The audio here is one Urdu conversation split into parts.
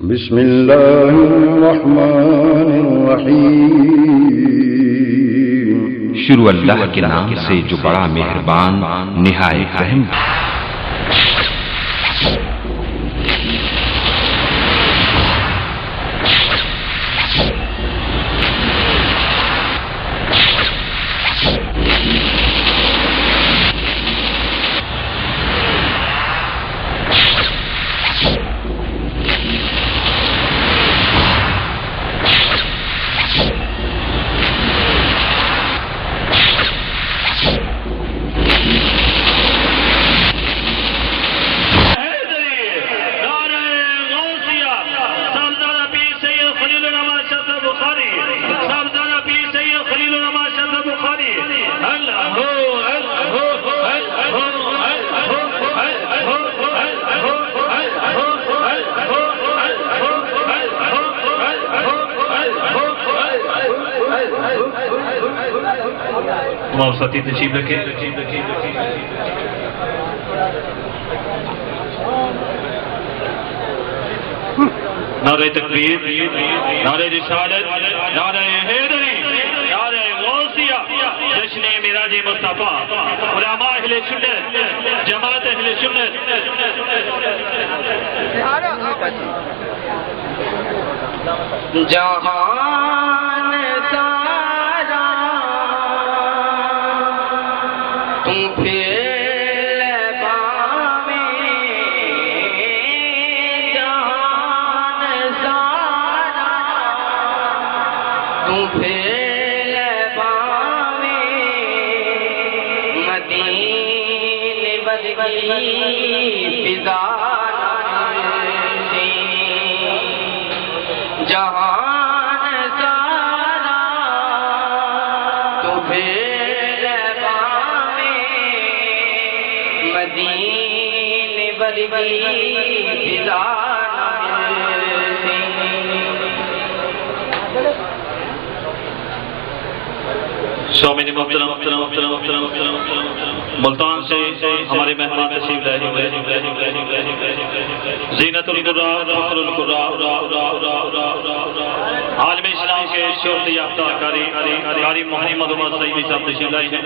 بسم اللہ الرحمن الرحیم شروع اللہ کے نام سے جو بڑا مہربان نہایت رحم. ساتھی تشریف رکھیں. نعرہ تکبیر، نعرہ رسالت، نعرہ حیدری، نعرہ غوثیہ، جشن معراج مصطفیٰ، علماء اہل سنت، جماعت اہل سنت. جہان سارا تم پھیل پاویں، جہان سارا تم پھیل پاویں، مدینے بدگی فضا جہان سارا تو پھیل پاویں، مدینے بدگی فضا سامعین محترم، ملتان سے ہمارے مہمان تشریف لائے ہوئے زینت القرآن، فخر القرآن، عالم اسلام کے شہرت یافتہ قاری محمد عمر سعیدی صاحب تشریف لائے ہیں.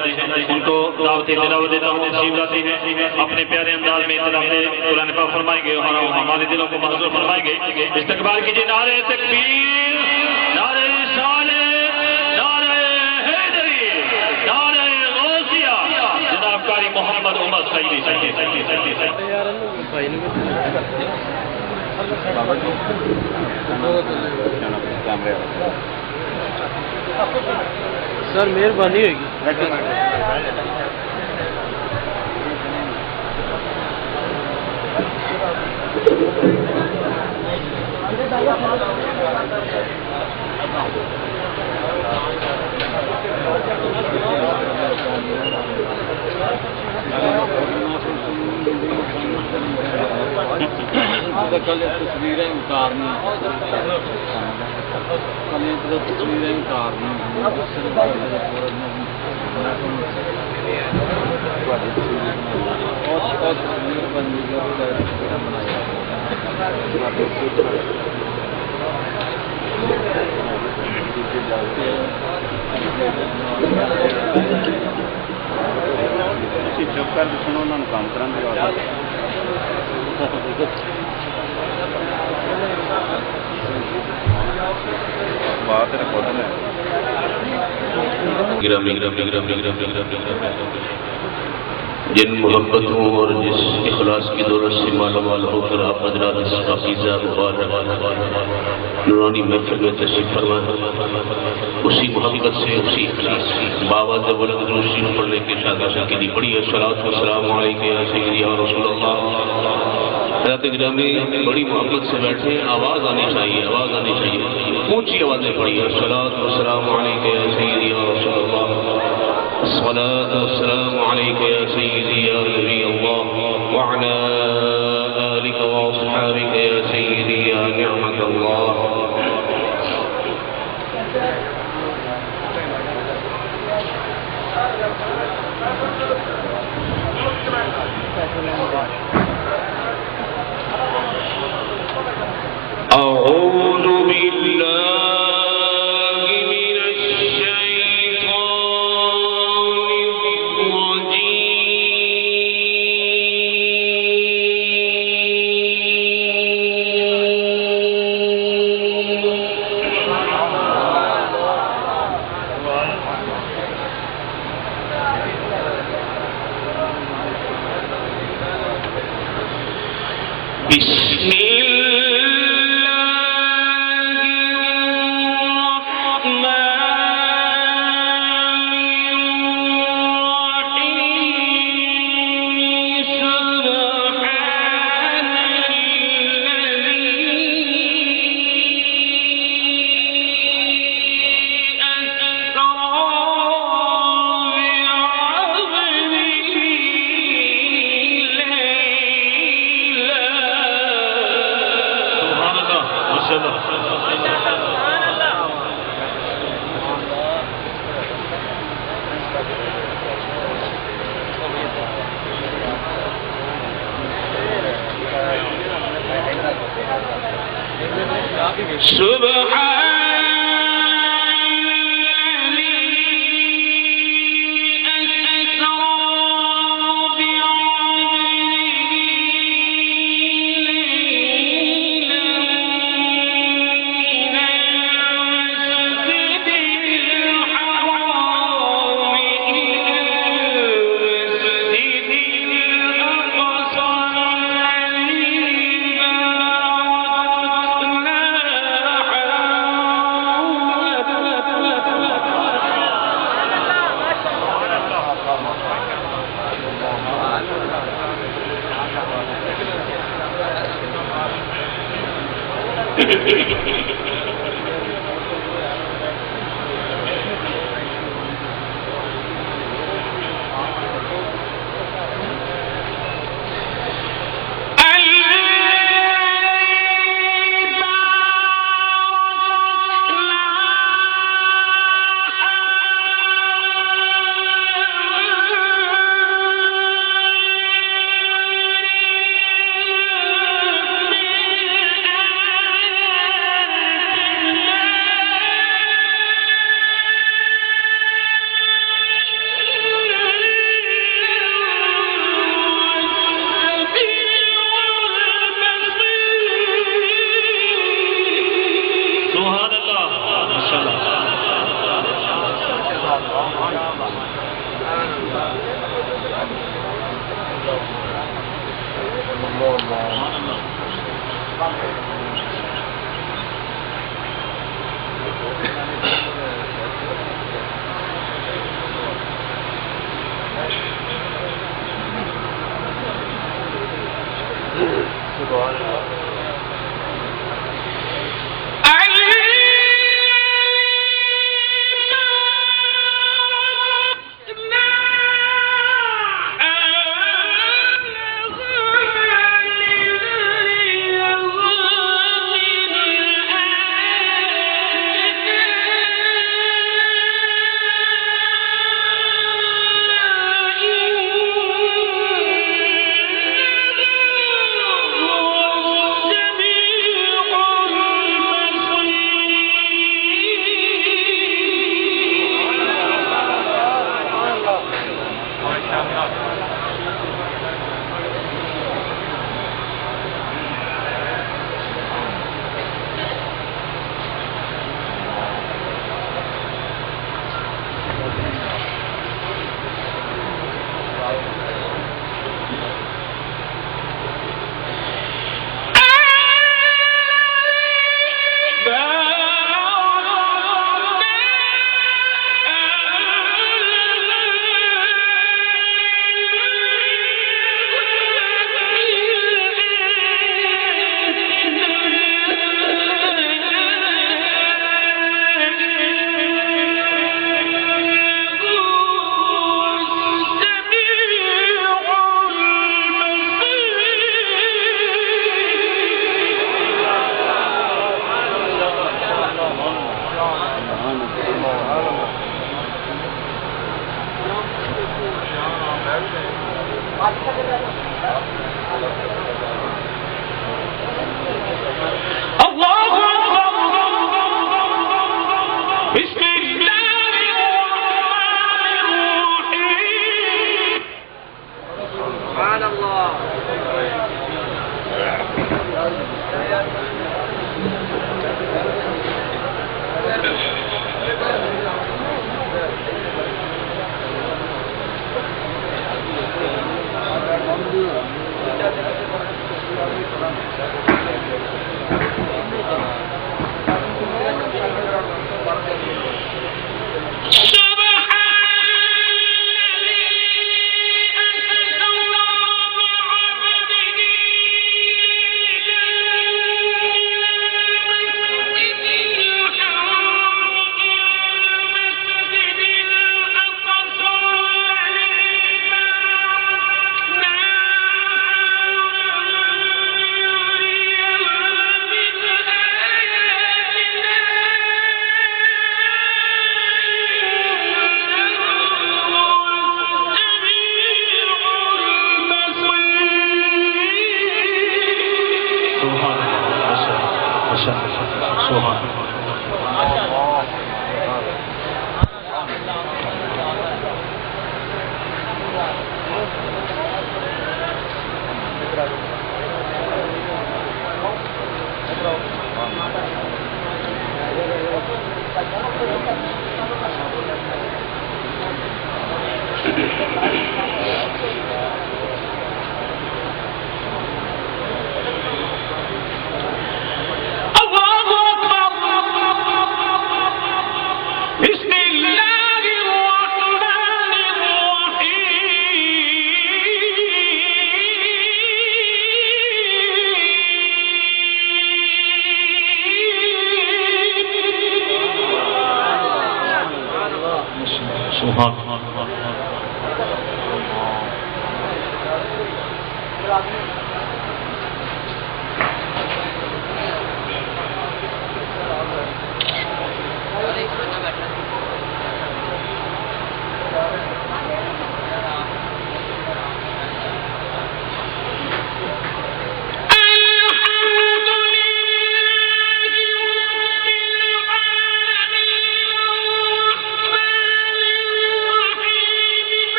ان کو دعوت تلاوت دیتا ہوں، تشریف لاتے ہیں، اپنے پیارے انداز میں تلاوت قرآن پاک فرمائیں گے اور ہمارے دلوں کو محضور فرمائیں گے. استقبال کیجیے. نعرہ تکبیر، نعرہ رسالت، نعرہ حیدری، نعرہ غوثیہ، جناب قاری محمد عمر سعیدی صاحب. سر مہربانی ہوگی. تصویریں اتارنی، تصویریں اتارنی چپ کر کے سنو، انہوں نے کام کرنے کی بات جن محبتوں اور جس اخلاص کی دولت سے مالا مال ہو کر آپ حضرات اس حفیظہ نورانی محفل میں تشریف فرمائیں، اسی محبت سے، اسی اخلاص سے باوجہ بلند روشی پڑھنے کے شاگردوں کے لیے بڑی الصلاۃ والسلام علیکم یا سیدی یا رسول اللہ. حضرت گرامی بڑی محبت سے بیٹھے، آواز آنی چاہیے، آواز آنی چاہیے، اونچی آوازیں پڑھی. الصلاۃ والسلام علیکم یا سیدی یا رسول اللہ، الصلاۃ والسلام علیکم یا سیدی یا نبی اللہ وعلی آلک واصحابک یا سیدی یا نعمت اللہ.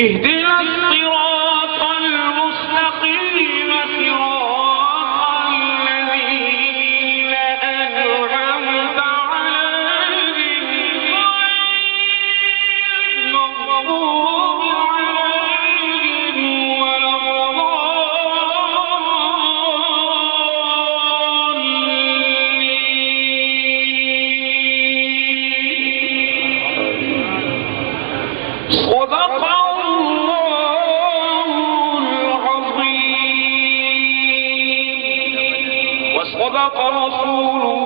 اهدنا الصراط المستقيم صراط الذين أنعمت عليهم غير المغضوب عليهم ولا الضالين. صدق صدق رسوله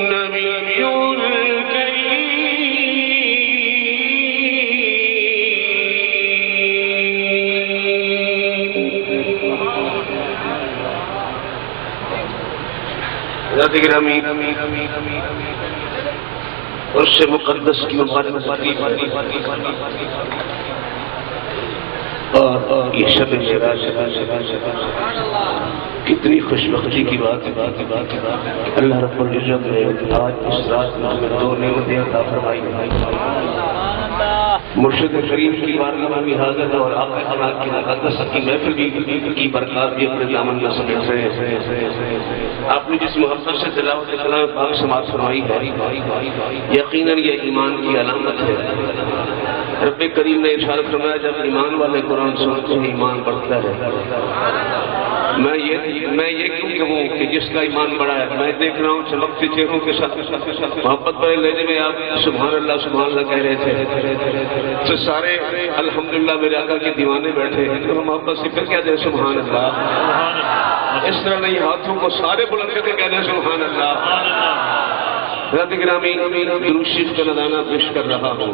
النبي الكريم. اور سے مقدس کی مبارک تقریب اور یہ شب معراج کتنی خوش بختی کی بات ہے. اللہ رب العزت نے آج اس رات میں ہمیں دو نعمتیں عطا فرمائی. مرشد کریم کی بارگاہ میں بھی حاضر ہے اور آقا کائنات کی مقدس کی محفل کی برکات بھی اپنے دامن میں سمیٹ رہے ہیں. آپ نے جس محبت سے تلاوت کلام پاک سماعت فرمائی ہے یقیناً یہ ایمان کی علامت ہے. رب کریم نے ارشاد فرمایا جب ایمان والے قرآن سنتے ہیں ایمان بڑھتا ہے. میں یہ کیوں کہوں کہ جس کا ایمان بڑا ہے. میں دیکھ رہا ہوں چمکتے چہروں کے ساتھ محبت بڑے لہجے میں آپ سبحان اللہ کہہ رہے تھے تو سارے الحمدللہ میرے آقا کے دیوانے بیٹھے ہیں تو محبت سے پھر کہہ دیں سبحان اللہ. اس طرح نہیں ہاتھوں کو سارے بلند کر کے کہہ دیں سبحان اللہ. حضرت گرامی درود شریف کا نذرانہ پیش کر رہا ہوں،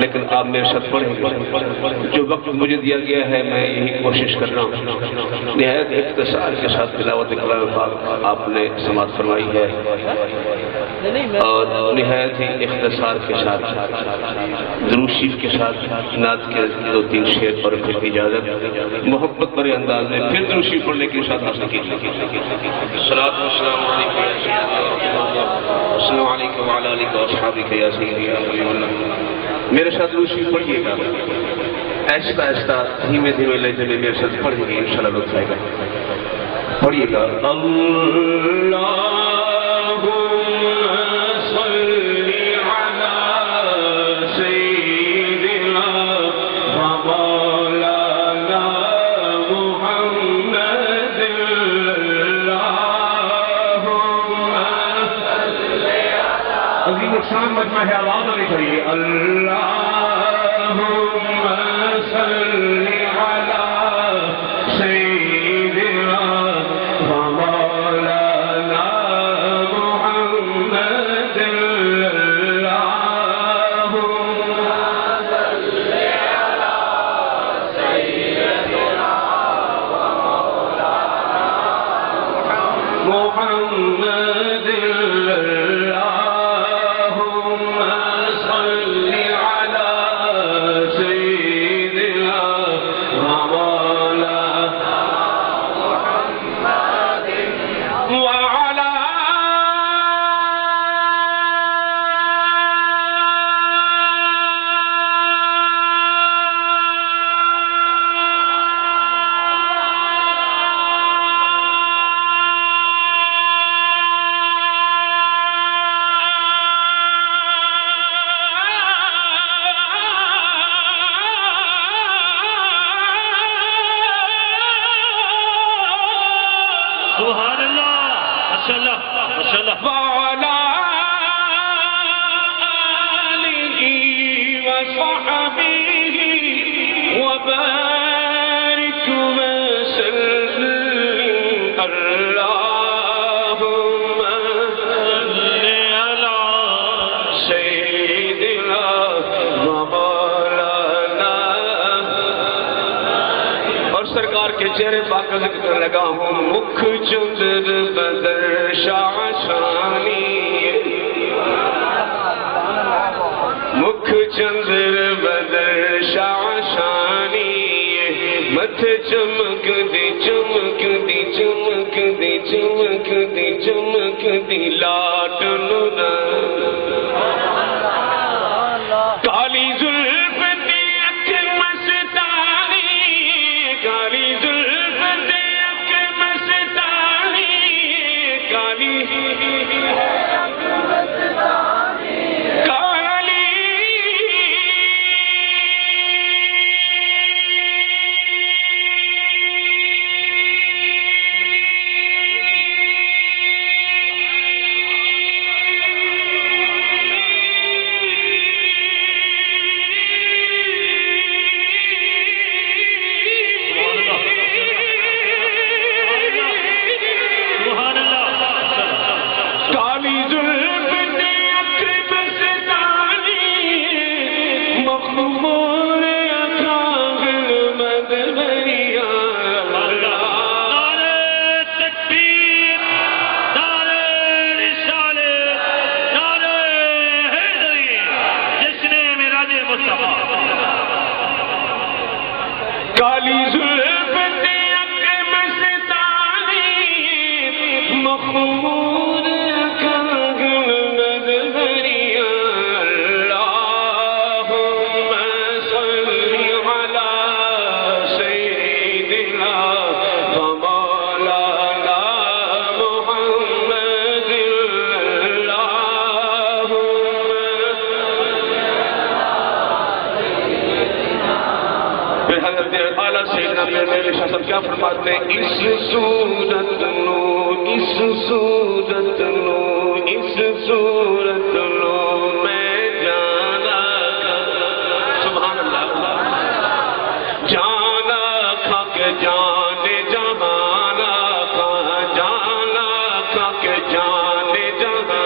لیکن آپ میرے ساتھ پڑھیں گے۔ جو وقت مجھے دیا گیا ہے میں یہی کوشش کر رہا ہوں۔ نہایت اختصار کے ساتھ تلاوت کلام پاک آپ نے سماعت فرمائی ہے، اور نہایت ہی اختصار کے ساتھ درود شریف کے ساتھ نعت کے 2-3 شعر اور پھر اجازت محبت بھرے انداز میں پھر درود شریف پڑھنے کی ساتھ حاصل کیجیے۔ صلاۃ والسلام علیکم السلام علیکم وعلی آلک واصحابک یا سیدی یا حبیب اللہ۔ میرے ساتھ درود شریف پڑھیے گا، آہستہ آہستہ دھیمے دھیمے لہجے میں میرے ساتھ پڑھیں گے، انشاءاللہ لطف آئے گا۔ پڑھیے گا۔ مجمع ہے، آواز ہونی چاہیے۔ اللہم صلی علی سیدنا و مولانا محمد، اللہم صلی علی سیدنا و مولانا محمد، سبحان اللہ، ماشاء اللہ ماشاء اللہ۔ وعلى آلہ وصحبہ وبارک وسلم، اللہم صلی علی سیدنا و مولانا۔ اور سرکار کے چہرے پاک کا ذکر کرنے لگا ہوں۔ مکھ چندر بدر شاشانی، مکھ چندر بدر شاشانی، متھ چمک دی چمک دی چمک دی چمک دی چمک دی لاٹ نورانی، کالی زلف دی اکھ مستانی، کالی زلف دی اکھ مستانی، کالی کالی زلف دی اکھ مستانی، مخمور کانگن نظریہ، اللہم صلی علی سیدنا و مولانا محمد، اللہم حضرت اعلیٰ سیدنا میرے شاہ صاحب کیا فرماتے ہیں؟ اس صورت نو، اس صورت نو، اس صورت نو میں جانا، سبحان اللہ، جانا کھا کے جانے جہانا، جانا کھا کے جانے جہانا،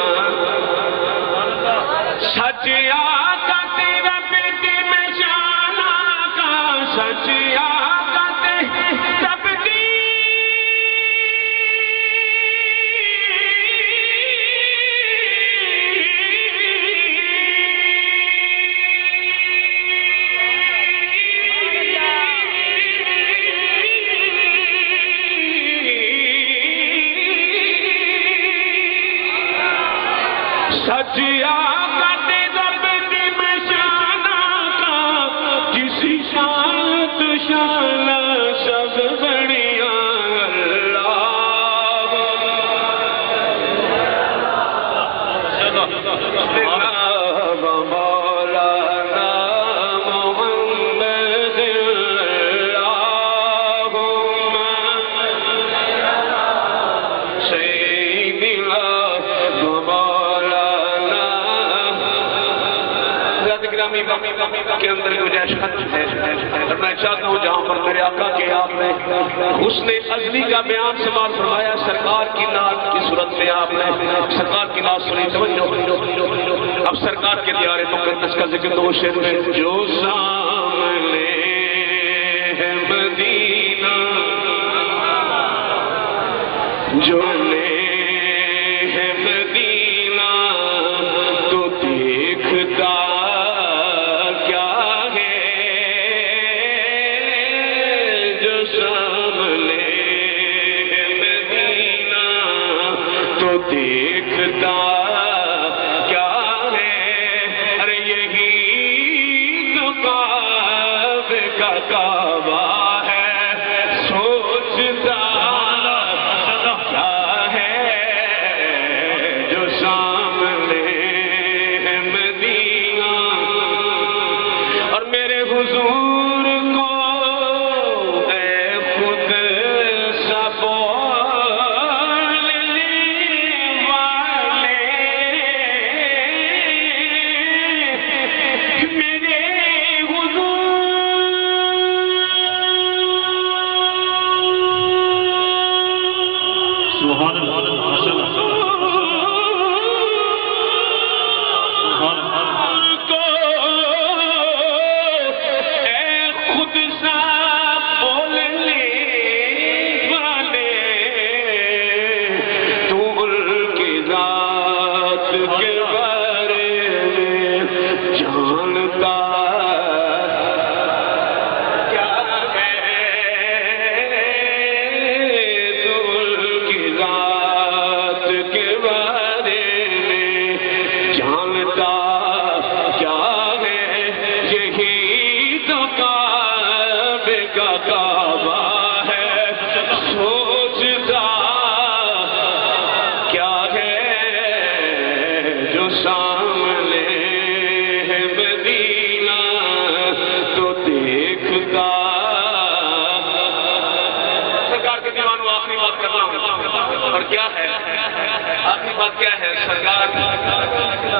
شانہ سب بڑھیا کے اندر گنجائش ختم ہے اور میں چاہتا ہوں جہاں پر میرے آقا کے آپ نے حسن ازلی کا بیان سماعت فرمایا سرکار کی نعت کی صورت میں آپ نے سرکار کی نعت سنی توجہ اب سرکار کے دیار مقدس کا ذکر دو شعر میں جو سامنے ہے مدینہ جو لے ہے مدینہ تو دیکھتا دیکھتا کیا ہے ارے یہی تو کعبے کا کعبہ ہے سوچتا کیا ہے جو سامنے ہے مدینہ اور میرے حضور کو اے خود سب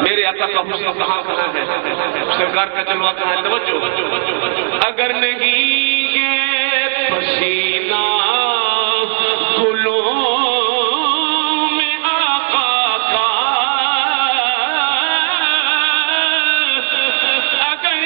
میرے آقا کا حسن کہاں کہاں ہے سرکار کا جلوہ کہاں ہے توجہ اگر نہیں یہ پسینہ گلوں میں آقا کا اگر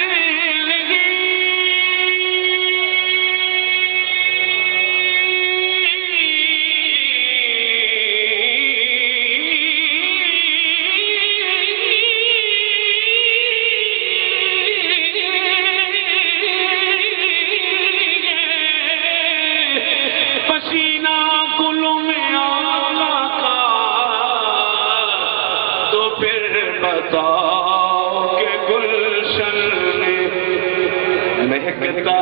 کہ گلشن میں مہکتا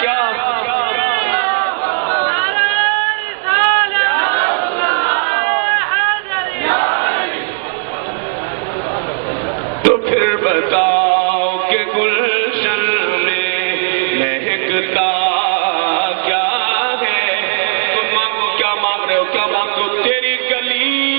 کیا تو پھر بتاؤ کہ گلشن میں مہکتا کیا ہے تم مانگو کیا مانگ رہے ہو کیا مانگو تیری گلی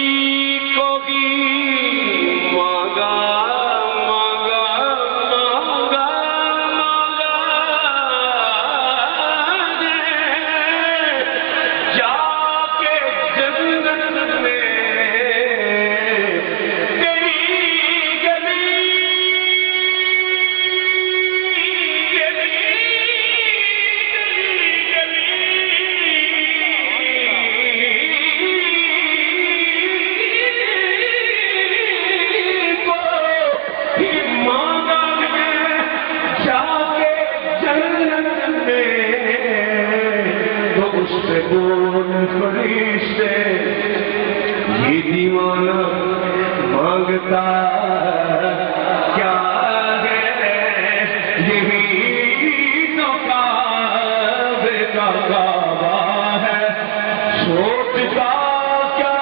فرشتے یہ دیوانہ مانگتا کیا ہے یہی تو کعبے کا کعبہ ہے، سوچ کا کیا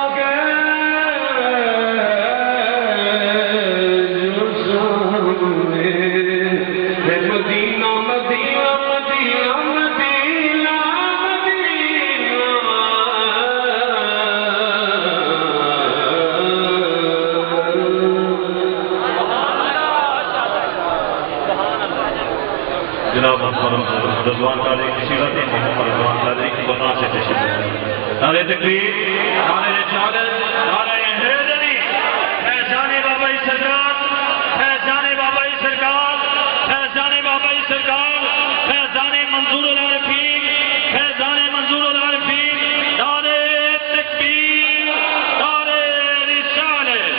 جناب محمد رضوان قادری کی سیرت محمد رضوان قادری کی بطان سے تشریف نعرہ تکبیر، نعرہ رسالت، نعرہ حیدری، فیضان بابائی سرکار، فیضان بابائی سرکار، فیضان بابائی سرکار، فیضان منظور العارفین، فیضان منظور العارفین، نعرہ تکبیر، نعرہ رسالت۔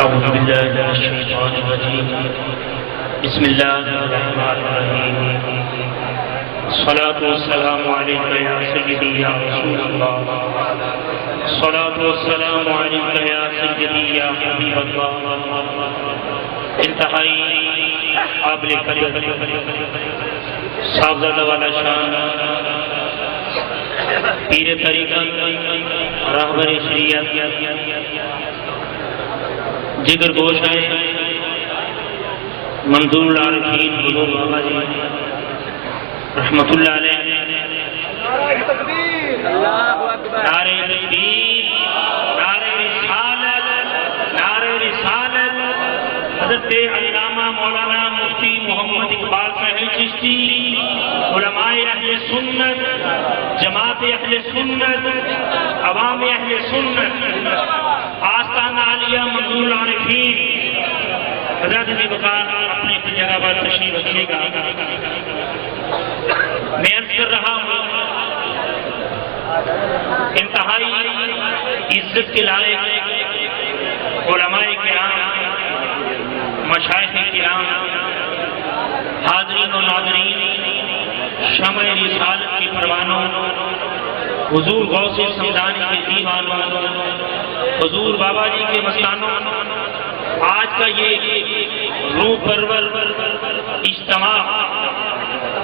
اعوذ باللہ من الشیطان الرجیم، بسم اللہ الرحمن الرحیم، الصلاة والسلام علیکہ یا سیدی یا رسول اللہ، الصلاة والسلام علیکہ یا سیدی یا حبیب اللہ، انتہائی قابل قدر صاحبزادہ والا شان پیر طریقت راہبر شریعت جگر گوش ہے منظور العارفین حضور بابا جی رحمت اللہ علیہ، نعرہ تکبیر، نعرہ رسالت، نعرہ رسالت، حضرت علامہ مولانا مفتی محمد اقبال صاحب چشتی، علماء اہل سنت، جماعت اہل سنت، عوام اہل سنت، آستانہ عالیہ منظور العارفین، حضرت بھی بخار اپنی جگہ پر تشریف رکھیے گا۔ میں عرض کر رہا ہوں انتہائی عزت کے لائق علماء کرام، مشائخ کرام، حاضرین و ناظرین، شمع رسالت کی پروانوں، حضور غوث سمدانی کے دیوانوں، حضور بابا جی کے مستانوں، آج کا یہ روح پرور اجتماع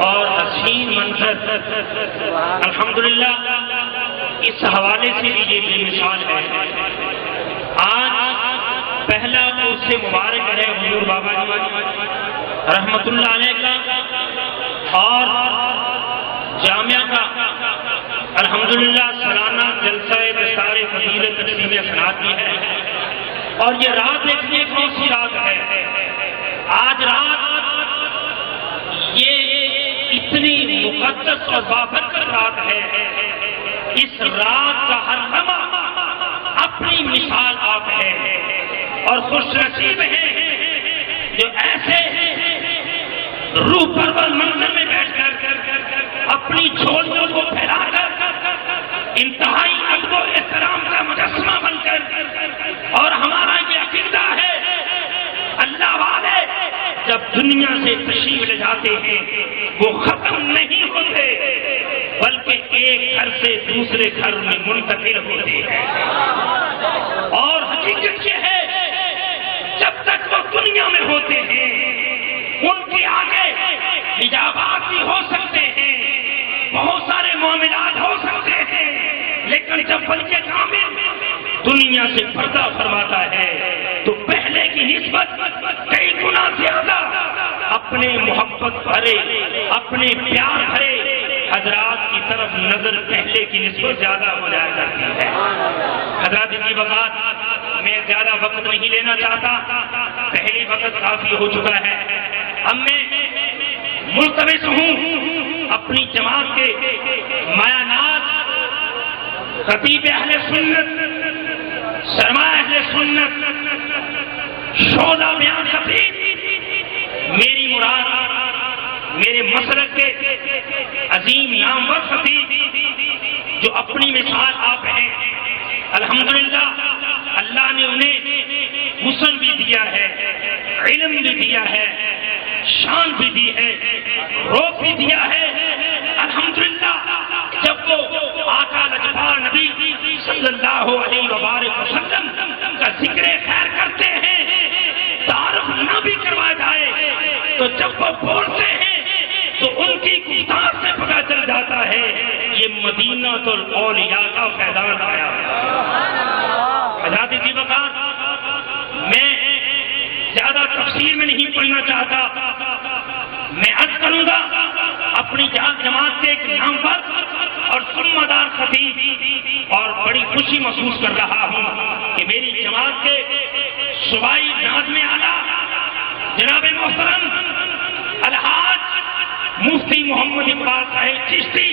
اور حسین منظر الحمدللہ اس حوالے سے بھی یہ بے مثال ہے۔ آج پہلا عرص مبارک ہے حضور بابا جی رحمت اللہ علیہ کا اور جامعہ کا الحمدللہ سالانہ جلسہ بسار فضیلت تقسیم اسناد کی ہے، اور یہ رات دیکھیے کون سی رات ہے۔ آج رات یہ اتنی مقدس اور بابرکت رات ہے، اس رات کا ہر لمحہ اپنی مثال آپ ہے، اور خوش نصیب ہیں جو ایسے روح پرور منظر میں بیٹھ کر اپنی جھولیوں کو پھیلا کر انتہائی ادب و احترام کا مجسمہ بن کر، اور ہمارا یہ عقیدہ ہے اللہ والے جب دنیا سے تشریف لے جاتے ہیں وہ ختم نہیں ہوتے بلکہ ایک گھر سے دوسرے گھر میں منتقل ہوتے ہیں، اور حقیقت یہ ہے جب تک وہ دنیا میں ہوتے ہیں ان کے آگے حجابات بھی ہو سکتے ہیں، بہت سارے معاملات ہو سکتے ہیں، لیکن جب ولی کامل دنیا سے پردہ فرماتا ہے تو پہلے کی نسبت کئی گنا زیادہ اپنے محبت بھرے، اپنے پیار بھرے حضرات کی طرف نظر پہلے کی نسبت زیادہ ہو جایا کرتی ہے۔ حضرات کی وقت میں زیادہ وقت نہیں لینا چاہتا، پہلی وقت کافی ہو چکا ہے۔ اب میں ملتمس ہوں اپنی جماعت کے مایا ناز خطیب اہل سنت، سرمایہ اہل سنت، شعلہ بیان خطیب، میری مراد میرے مسلک کے عظیم نامور خطیب جو اپنی مثال آپ ہیں، الحمدللہ اللہ نے انہیں حسن بھی دیا ہے، علم بھی دیا ہے، شان بھی دی ہے، روک بھی دیا ہے۔ الحمدللہ جب وہ آقا لجپال نبی صلی اللہ علیہ وآلہ وسلم کا ذکر خیر کرتے ہیں، تعارف نہ بھی کروایا جائے تو جب وہ بولتے ہیں تو ان کی گفتار سے پتہ چل جاتا ہے یہ مدینہ الاولیاء کا فیضان آیا۔ حضرات جی وقار، میں زیادہ تفصیل میں نہیں پڑھنا چاہتا، میں عرض کروں گا اپنی جماعت کے ایک نامور اور ذمہ دار خطیب اور بڑی خوشی محسوس کر رہا ہوں کہ میری جماعت کے صوبائی ناظم اعلیٰ جناب محترم الحاج مفتی محمد اقبال صاحب چشتی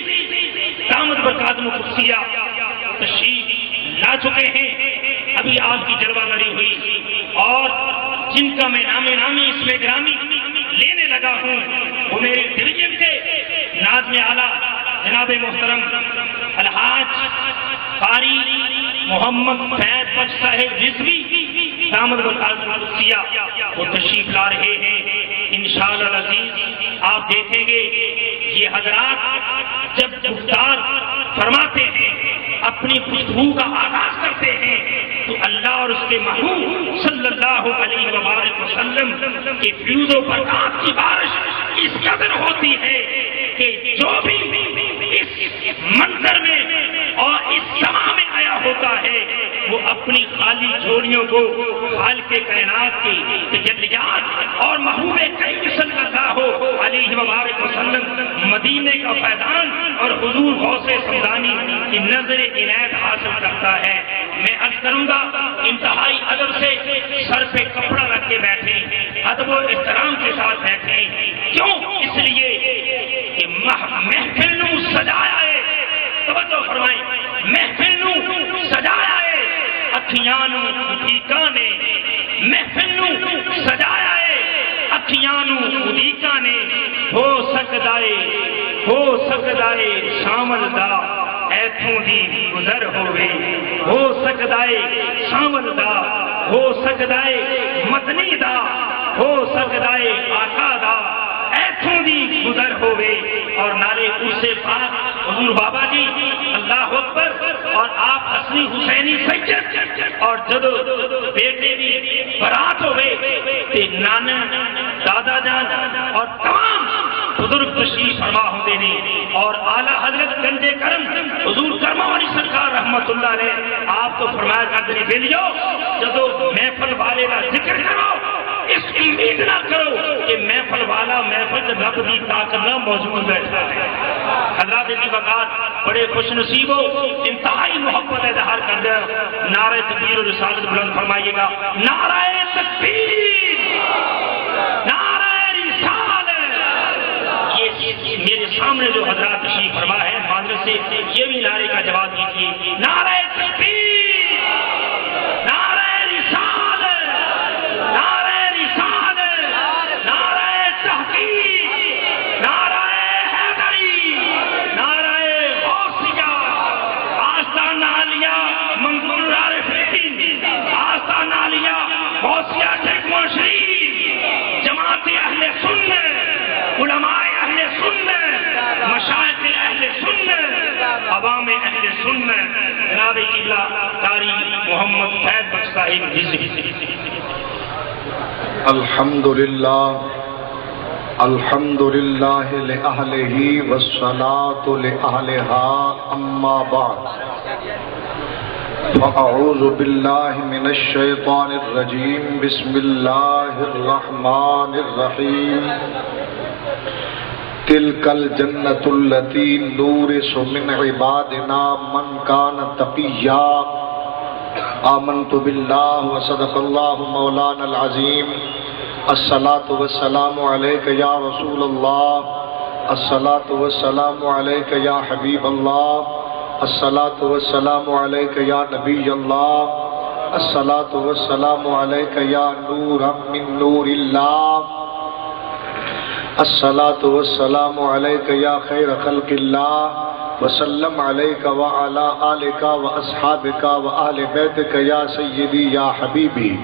دامت برکاتہ قدسیہ تشریف لا چکے ہیں۔ ابھی آپ کی جلوہ گری ہوئی اور جن کا میں نامی اس میں گرامی لینے لگا ہوں وہ میرے ڈویژن کے ناظم اعلیٰ جناب محترم الحاج قاری محمد فیض بخش صاحب رضوی دامت برکاتہ قدسیہ وہ تشریف لا رہے ہیں۔ انشاءاللہ العزیز آپ دیکھیں گے یہ حضرات جب گفتار فرماتے ہیں، اپنی گفتگو کا آغاز کرتے ہیں تو اللہ اور اس کے محبوب صلی اللہ علیہ وآلہ وسلم کے فیوز و برکات کی بارش اس قدر ہوتی ہے کہ جو بھی اس منظر میں اور اس سما میں آیا ہوتا ہے وہ اپنی خالی جھولیوں کو خالق کائنات کی تجلیات اور محبوب کریم صلی اللہ علیہ وآلہ وسلم مدینے کا فیضان اور حضور غوث سمدانی کی نظر عنایت حاصل کرتا ہے۔ میں عرض کروں گا انتہائی ادب سے سر پہ کپڑا رکھ کے بیٹھے، ادب و احترام کے ساتھ بیٹھے، کیوں؟ اس لیے کہ محفل نو سجایا ہے، توجہ فرمائیں، محفل نو سجایا ہے اکھیاں نو اڈیکاں نے، محفل نو سجایا ہے اکھیاں نو اڈیکاں نے، ہو سکدا ہے شامل دا ایتھوں دی گزر ہوے، ہو سکدا ہے شامل دا، ہو سکدا ہے مدنی دا، ہو سکدا ہے آقا دا ایتھوں دی گزر ہوے۔ اور نعرے عرص پاک حضور بابا جی اللہ اکبر، اور آپ حسنی حسینی سید اور جدو بیٹے بھی برات ہوئے تے نانا دادا جان اور تمام بزرگ تشریف فرما ہوندے نے، اور اعلیٰ حضرت گنج کرم حضور کرما والی سرکار رحمت اللہ علیہ آپ تو فرمایا کرتے ہیں بیلیو جدو محفل والے کا ذکر کرو اس امید نہ کرو کہ محفل والا محفل رب کی طاقت نہ موجود بیٹھا ہے۔ حضرات کی وقات بڑے خوش نصیب ہو، انتہائی محبت اظہار کر دیا، نعرہ تکبیر و رسالت بلند فرمائیے گا، نعرہ تکبیر، نعرہ رسالت۔ یہ میرے سامنے جو حضرات تشریف فرما ہے معذرت سے یہ بھی نعرے کا جواب دیجیے، نعرہ تکبیر، نعرہ رسالت، نعرہ رسالت، نعرہ تحقیق، نعرہ حیدری، نعرہ غوثیہ، آستانہ عالیہ منظور العارفین، آستانہ عالیہ غوثیہ ٹیکواں شریف، جماعت اہل سنت، علماء اہل سنت، مشائخ اہل سنت، عوام اہل سنت، جناب قبلہ قاری محمد فیض بخش صاحب رضوی۔ الحمد للہ لأہلہ والصلاة لأہلہا اما بعد فاعوذ باللہ من الشیطان الرجیم بسم اللہ الرحمن الرحیم تلک الجنة التي نورث من عبادنا من كان تقيا آمنت بالله وصدق الله مولانا العظيم الصلاة والسلام عليك يا رسول الله الصلاة والسلام عليك يا حبيب الله الصلاة والسلام عليك يا نبي الله الصلاة والسلام عليك يا نورا من نور الله الصلاة والسلام عليك يا خير خلق الله وسلم عليك وعلى آلك وأصحابك وآل بيتك يا سيدي يا حبيبي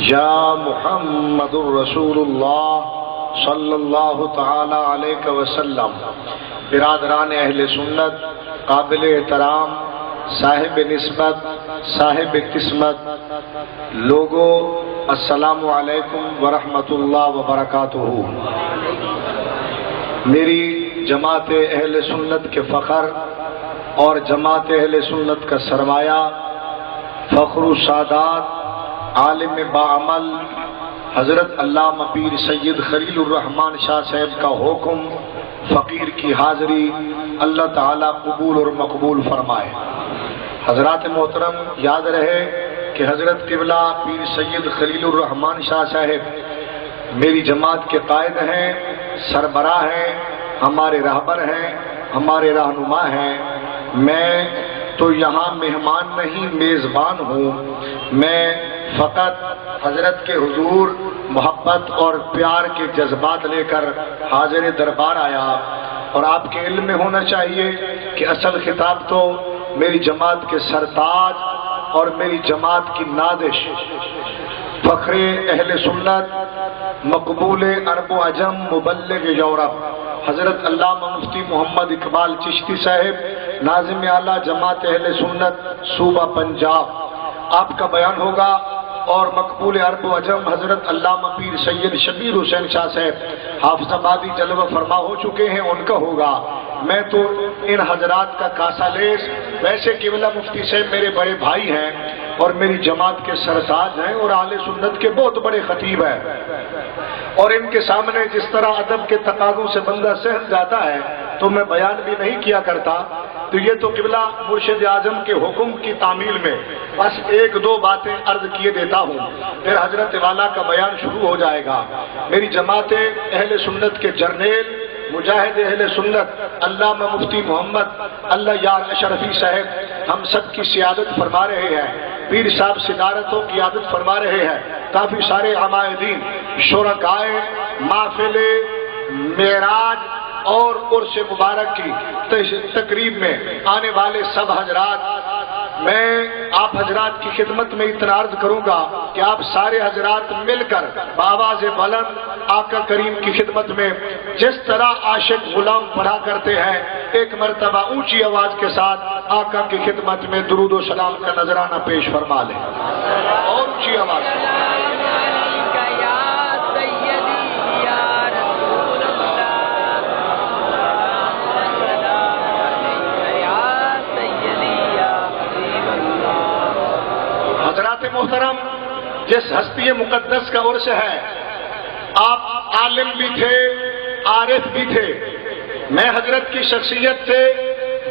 يا محمد رسول الله صلی اللہ تعالی علیہ وسلم۔ برادران اہل سنت، قابل احترام، صاحب نسبت، صاحب قسمت لوگوں، السلام علیکم ورحمۃ اللہ وبرکاتہ۔ میری جماعت اہل سنت کے فخر اور جماعت اہل سنت کا سرمایہ، فخر و سعادات، عالم باعمل حضرت علامہ پیر سید خلیل الرحمن شاہ صاحب کا حکم، فقیر کی حاضری، اللہ تعالیٰ قبول اور مقبول فرمائے۔ حضرات محترم، یاد رہے کہ حضرت قبلہ پیر سید خلیل الرحمن شاہ صاحب میری جماعت کے قائد ہیں، سربراہ ہیں، ہمارے رہبر ہیں، ہمارے رہنما ہیں۔ میں تو یہاں مہمان نہیں، میزبان ہوں۔ میں فقط حضرت کے حضور محبت اور پیار کے جذبات لے کر حاضر دربار آیا، اور آپ کے علم میں ہونا چاہیے کہ اصل خطاب تو میری جماعت کے سرتاج اور میری جماعت کی نادش، فخر اہل سنت، مقبول عرب و عجم، مبلغ یورپ، حضرت علامہ مفتی محمد اقبال چشتی صاحب، ناظم اعلیٰ جماعت اہل سنت صوبہ پنجاب، آپ کا بیان ہوگا، اور مقبول عرب و عجم حضرت علامہ پیر سید شبیر حسین شاہ صاحب حافظ آبادی جلوہ فرما ہو چکے ہیں، ان کا ہوگا۔ میں تو ان حضرات کا کاسا لیس، ویسے قبلہ مفتی صاحب میرے بڑے بھائی ہیں اور میری جماعت کے سرتاج ہیں اور اہل سنت کے بہت بڑے خطیب ہیں، اور ان کے سامنے جس طرح ادب کے تقاضوں سے بندہ سہم جاتا ہے تو میں بیان بھی نہیں کیا کرتا۔ تو یہ تو قبلہ مرشد اعظم کے حکم کی تعمیل میں بس ایک دو باتیں عرض کیے دیتا ہوں، پھر حضرت والا کا بیان شروع ہو جائے گا۔ میری جماعت اہل سنت کے جرنیل، مجاہد اہل سنت علامہ مفتی محمد اللہ یار اشرفی صاحب ہم سب کی سیادت فرما رہے ہیں، پیر صاحب صدارتوں کی عادت فرما رہے ہیں، کافی سارے عمائدین، شرکائے محفل معراج اور عرس مبارک کی تقریب میں آنے والے سب حضرات، میں آپ حضرات کی خدمت میں اتنا عرض کروں گا کہ آپ سارے حضرات مل کر بآواز بلند آقا کریم کی خدمت میں جس طرح عاشق غلام پڑھا کرتے ہیں، ایک مرتبہ اونچی آواز کے ساتھ آقا کی خدمت میں درود و سلام کا نذرانہ پیش فرما لیں، اور اونچی آواز سے۔ محترم، جس ہستی مقدس کا عرس ہے، آپ عالم بھی تھے، عارف بھی تھے، میں حضرت کی شخصیت سے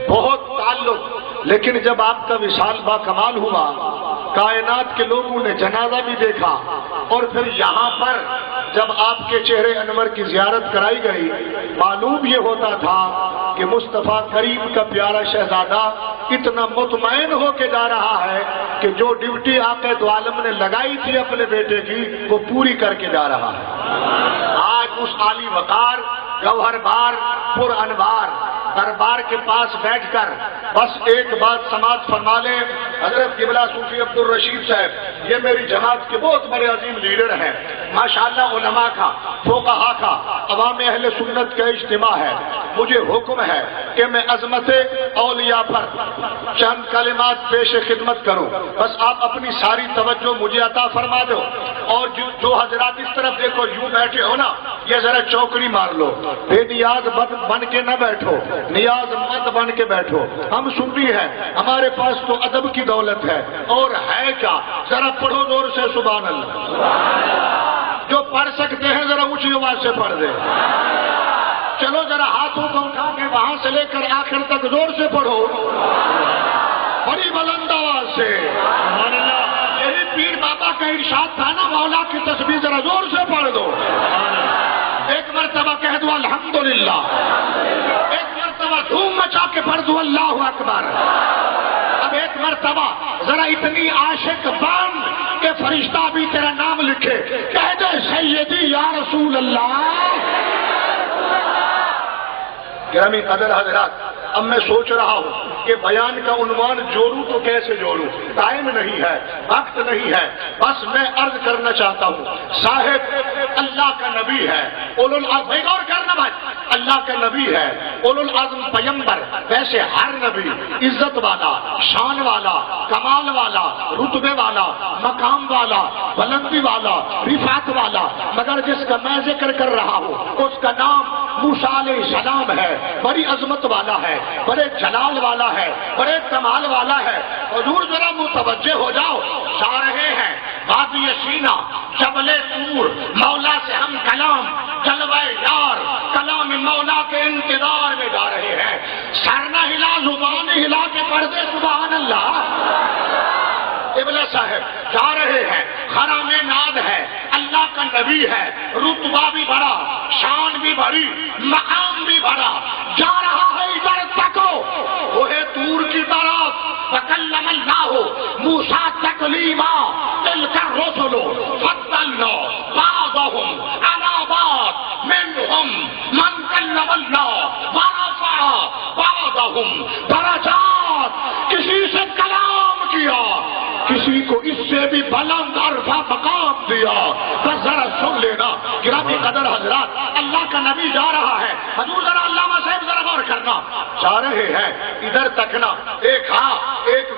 بہت تعلق، لیکن جب آپ کا وصال با کمال ہوا، کائنات کے لوگوں نے جنازہ بھی دیکھا، اور پھر یہاں پر جب آپ کے چہرے انور کی زیارت کرائی گئی، معلوم یہ ہوتا تھا کہ مصطفیٰ کریم کا پیارا شہزادہ اتنا مطمئن ہو کے جا رہا ہے کہ جو ڈیوٹی آقا دو عالم نے لگائی تھی اپنے بیٹے کی وہ پوری کر کے جا رہا ہے۔ آج اس عالی وقار، گوہر بار، پر انوار دربار کے پاس بیٹھ کر بس ایک بات سماعت فرما لیں، حضرت قبلہ صوفی عبدالرشید صاحب یہ میری جماعت کے بہت بڑے عظیم لیڈر ہیں، ماشاءاللہ علماء کا، فقہاء کا، عوام اہل سنت کا اجتماع ہے۔ مجھے حکم ہے کہ میں عظمت اولیاء پر چند کلمات پیش خدمت کروں، بس آپ اپنی ساری توجہ مجھے عطا فرما دو، اور جو حضرات اس طرف دیکھو یوں بیٹھے ہو نا، یہ ذرا چوکڑی مار لو، بے نیاز بن کے نہ بیٹھو، نیاز مند بن کے بیٹھو۔ ہم سنی ہیں، ہمارے پاس تو ادب کی دولت ہے، اور ہے کیا، ذرا پڑھو زور سے سبحان اللہ، جو پڑھ سکتے ہیں ذرا اونچی آواز سے پڑھ دیں، چلو ذرا ہاتھوں کو اٹھا کے وہاں سے لے کر آخر تک زور سے پڑھو، بڑی بلند آواز سے۔ یہی پیر بابا کا ارشاد تھا نا، مولا کی تسبیح ذرا زور سے پڑھ دو، ایک مرتبہ کہہ دو الحمدللہ، ایک مرتبہ دھوم مچا کے پڑھ دو اللہ اکبر، اب ایک مرتبہ ذرا اتنی عاشق بن کہ فرشتہ بھی تیرا نام لکھے، کہہ دے سیدی یا رسول اللہ۔ گرامی قدر حضرات، اب میں سوچ رہا ہوں کہ بیان کا عنوان جوڑوں تو کیسے جوڑوں، ٹائم نہیں ہے، وقت نہیں ہے، بس میں عرض کرنا چاہتا ہوں صاحب اللہ کا نبی ہے، اولو العزم، بھائی غور کرنا بھائی، اللہ کا نبی ہے، اولو العزم پیغمبر، ویسے ہر نبی عزت والا، شان والا، کمال والا، رتبے والا، مقام والا، بلندی والا، رفعت والا، مگر جس کا میں ذکر کر رہا ہوں اس کا نام موسیٰ علیہ السلام ہے، بڑی عظمت والا ہے، بڑے جلال والا ہے، بڑے کمال والا ہے۔ حضور ذرا متوجہ ہو جاؤ، جا رہے ہیں وادی سینا، جبل طور، مولا سے ہم کلام، جلوہ یار، کلام مولا کے انتظار میں جا رہے ہیں، سر نہ ہلا، زبان ہلا کے پڑھ دے سبحان اللہ۔ قبلہ صاحب جا رہے ہیں، خرام ناد ہے، اللہ کا نبی ہے، رتبہ بھی بڑا، شان بھی بڑی، مقام بھی بڑا، جا رہا ہے ادھر تکو وہ ہے طور کی طرف، فکلم اللہ موسیٰ تکلیما، تلک الرسل فضلنا بعضهم علی بعض منهم من کلم اللہ ورفع بعضهم درجات، کسی سے کلام کیا، کسی کو اس سے بھی بلند عرفہ مقام دیا۔ بس ذرا سن لینا گرامی قدر حضرات، اللہ کا نبی جا رہا ہے، حضور ذرا علامہ صاحب ذرا غور کرنا، جا رہے ہیں ادھر تکنا، ایک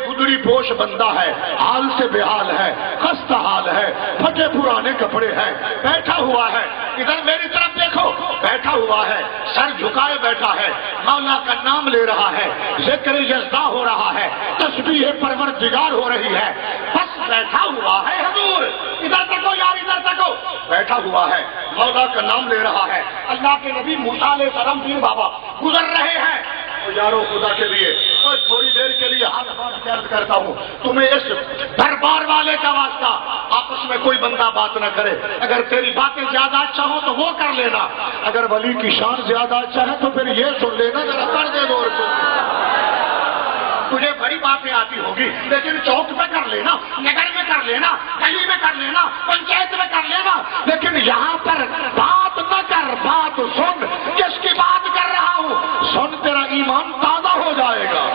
گدڑی پوش بندہ ہے، حال سے بے حال ہے، خستہ حال ہے، پھٹے پرانے کپڑے ہیں، بیٹھا ہوا ہے، ادھر میری طرف دیکھو، بیٹھا ہوا ہے، سر جھکائے بیٹھا ہے، مولا کا نام لے رہا ہے، ذکر یزدہ ہو رہا ہے، تسبیح پروردگار ہو رہی ہے، بس بیٹھا ہوا ہے حضور، ادھر تکو یار ادھر تکو، بیٹھا ہوا ہے، مولا کا نام لے رہا ہے۔ اللہ کے نبی موسیٰ علیہ السلام پیر بابا گزر رہے ہیں، یارو خدا کے لیے اور تھوڑی دیر کے لیے ہاتھ باندھ عرض کرتا ہوں، تمہیں اس دربار والے کا واسطہ آپس میں کوئی بندہ بات نہ کرے، اگر تیری باتیں زیادہ اچھا ہو تو وہ کر لینا، اگر ولی کی شان زیادہ اچھا ہے تو پھر یہ سن لینا، ذرا کر دے دور کو، تجھے بڑی باتیں آتی ہوگی لیکن چوک پہ کر لینا، نگر میں کر لینا، گلی میں کر لینا، پنچایت میں کر لینا، لیکن یہاں پر بات نہ کر، بات سن، کس کی بات کر رہا ہوں، سن تیرا ایمان تازہ ہو جائے گا۔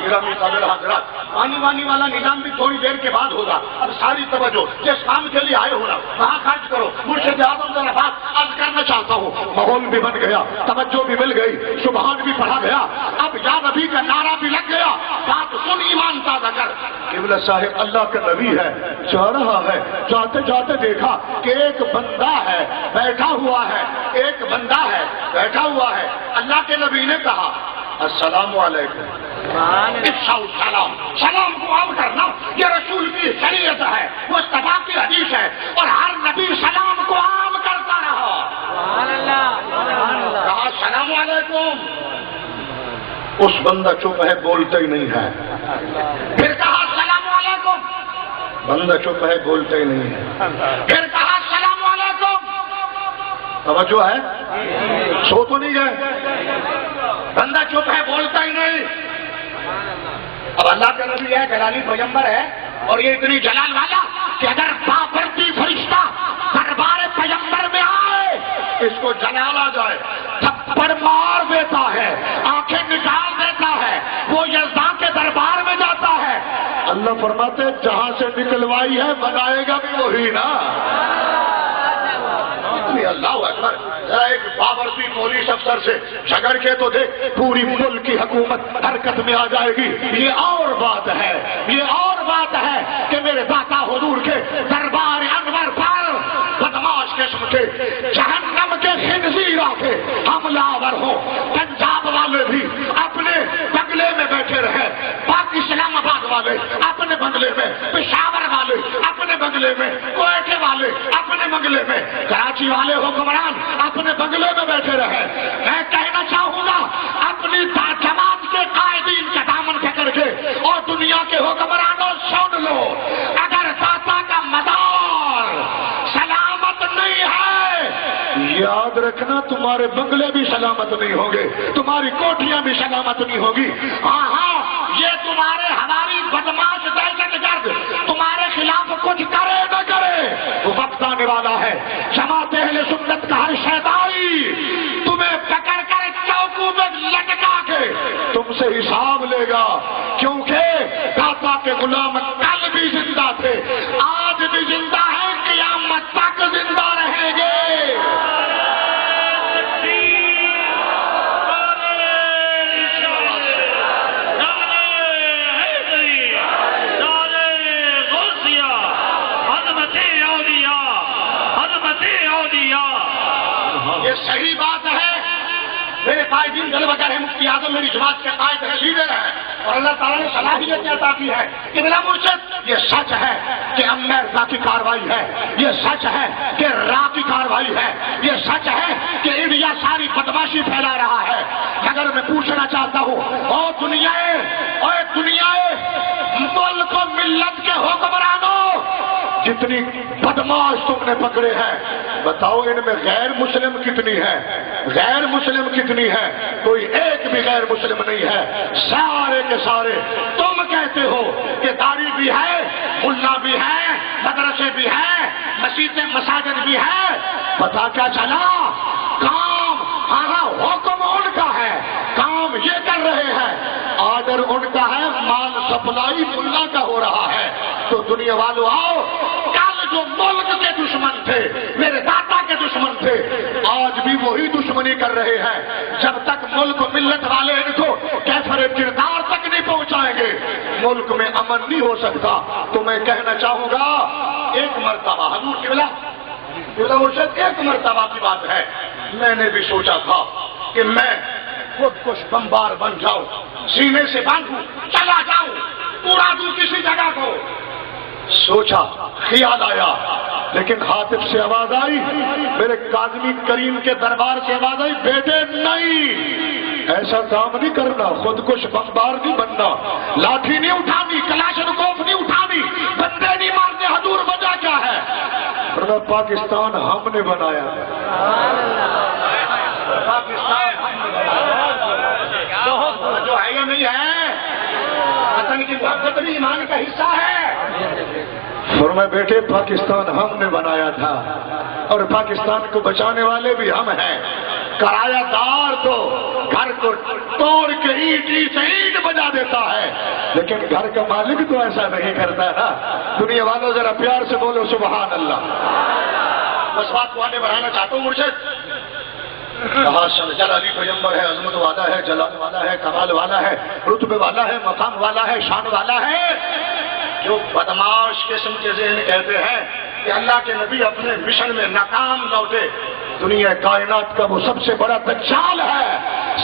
گرامی قدر حضرات، پانی وانی والا نظام بھی تھوڑی دیر کے بعد ہوگا، اب ساری توجہ جس کام کے لیے آئے ہو نا وہاں خرچ کرو۔ مرشد اعظم ذرا بات عرض کرنا چاہتا ہوں، ماحول بھی بن گیا، توجہ بھی مل گئی، سبحان بھی پڑھا گیا، اب یا نبی کا نعرہ بھی لگ گیا، بات سن ایمان تازہ کر۔ قبلہ صاحب اللہ کا نبی ہے، جا رہا ہے، جاتے جاتے دیکھا کہ ایک بندہ ہے بیٹھا ہوا ہے، ایک بندہ ہے بیٹھا ہوا ہے، اللہ کے نبی نے کہا السلام علیکم، سلام، سلام کو عام کرنا یہ رسول کی شریعت ہے، وہ مصطفیٰ کی حدیث ہے، اور ہر نبی سلام کو عام کرتا رہا۔ کہا السلام علیکم، اس بندہ چپ ہے، بولتا ہی نہیں ہے، پھر کہا السلام علیکم، بندہ چپ ہے، بولتا ہی نہیں ہے، پھر کہا السلام علیکم، توجہ ہے، سو تو نہیں گئے، بندہ چپ ہے، بولتا ہی نہیں۔ اب اللہ کا نبی ہے، جلالی پیغمبر ہے، اور یہ اتنی جلال والا کہ اگر بابرتی فرشتہ دربار پیغمبر میں آئے اس کو جلال آ جائے، تھپڑ مار دیتا ہے، آنکھیں نکال دیتا ہے، وہ یزداں کے دربار میں جاتا ہے۔ اللہ فرماتے جہاں سے نکلوائی ہے بنائے گا بھی وہی نا۔ اللہ اکبر، ذرا ایک بابرتی پولیس افسر سے جھگڑ کے تو دیکھ، پوری ملک کی حکومت حرکت میں آ جائے گی۔ یہ اور بات ہے، یہ اور بات ہے کہ میرے داتا حضور کے دربار انور پر بدماش قسم کے جہنم کے خنزیر آ کے حملہ آور ہو، پنجاب والے بھی اپنے بنگلے میں بیٹھے رہے، پاک اسلام آباد والے اپنے بنگلے میں، پشاور والے اپنے بنگلے میں، کوئٹے والے اپنے بنگلے میں، کراچی والے حکمران اپنے بنگلے میں بیٹھے رہے۔ میں کہنا چاہوں گا اپنی جماعت کے قائدین کا دامن پکڑ کے اور دنیا کے حکمرانوں سن لو، اگر داتا کا مدار سلامت نہیں ہے، یاد رکھنا تمہارے بنگلے بھی سلامت نہیں ہوں گے، تمہاری کوٹھیاں بھی سلامت نہیں ہوگی۔ ہاں یہ تمہارے ہماری بدماش دہشت گرد تمہارے خلاف کچھ کرے نہ کرے، وہ وقت آنے والا ہے جماعت اہل سنت کا ہر شیطانی تمہیں پکڑ کر چوکوں میں سے حساب لے گا، کیونکہ داتا کے غلام کل بھی زندہ تھے، آج بھی زندہ ہیں، قیامت تک زندہ رہیں گے۔ یہ صحیح بات ہے، میرے قائدین جلوگر ہیں، مفتی اعظم میری جماعت کے قائد ہیں، لیڈر ہیں، اور اللہ تعالیٰ نے صلاحیت عطا کی ہے کہ بلا مرشد یہ سچ ہے کہ امریکہ کی کاروائی ہے، یہ سچ ہے کہ را کی کاروائی ہے، یہ سچ ہے کہ انڈیا ساری بدماشی پھیلا رہا ہے، مگر میں پوچھنا چاہتا ہوں، اور دنیا ملک و ملت کے حکمرانوں، جتنی بدماش تم نے پکڑے ہیں، بتاؤ ان میں غیر مسلم کتنی ہے؟ غیر مسلم کتنی ہے؟ کوئی ایک بھی غیر مسلم نہیں ہے، سارے کے سارے تم کہتے ہو کہ داڑھی بھی ہے، ملا بھی ہے، مدرسے بھی ہیں، مسجدیں مساجد بھی ہے، پتا کیا چلا؟ کام ہاں حکم ان کا ہے، کام یہ کر رہے ہیں، آرڈر ان کا ہے، مال سپلائی ملا کا ہو رہا ہے۔ تو دنیا والوں آؤ، کل جو ملک کے دشمن تھے، میرے داتا کے دشمن تھے، آج بھی وہی دشمنی کر رہے ہیں۔ جب تک ملک ملت والے ان کو کیفر کردار تک نہیں پہنچائیں گے، ملک میں امن نہیں ہو سکتا۔ تو میں کہنا چاہوں گا، ایک مرتبہ حضور قبلہ مرشد ایک مرتبہ کی بات ہے، میں نے بھی سوچا تھا کہ میں خود کچھ بمبار بن جاؤں، سینے سے باندھوں، چلا جاؤں، پورا دوں کسی جگہ کو۔ سوچا، خیال آیا، لیکن حاطب سے آواز آئی، میرے کاظمی کریم کے دربار سے آواز آئی، بیٹے نہیں، ایسا کام نہیں کرنا، خود کچھ بمبار نہیں بننا، لاٹھی نہیں اٹھانی، کلاشنکوف نہیں اٹھانی، بندے نہیں مارنے۔ حضور وجہ کیا ہے؟ پاکستان ہم نے بنایا ہے، پاکستان جو ہے یا نہیں ہے، وطن کی محبت بھی ایمان کا حصہ ہے۔ فرمایا بیٹے پاکستان ہم نے بنایا تھا اور پاکستان کو بچانے والے بھی ہم ہیں۔ کرایہ دار تو گھر کو توڑ کے اینٹ سے اینٹ بجا دیتا ہے، لیکن گھر کا مالک تو ایسا نہیں کرتا نا۔ دنیا والوں ذرا پیار سے بولو سبحان اللہ۔ بس بات کو آگے بڑھانا چاہتا ہوں مرشد، کہا شرجل علی پیغمبر ہے، عظمت والا ہے، جلال والا ہے، کمال والا ہے، رتبے والا ہے، مقام والا ہے، شان والا ہے۔ جو بدماش قسم کے ذہن کہتے ہیں کہ اللہ کے نبی اپنے مشن میں ناکام لوٹے، دنیا کائنات کا وہ سب سے بڑا دجال ہے،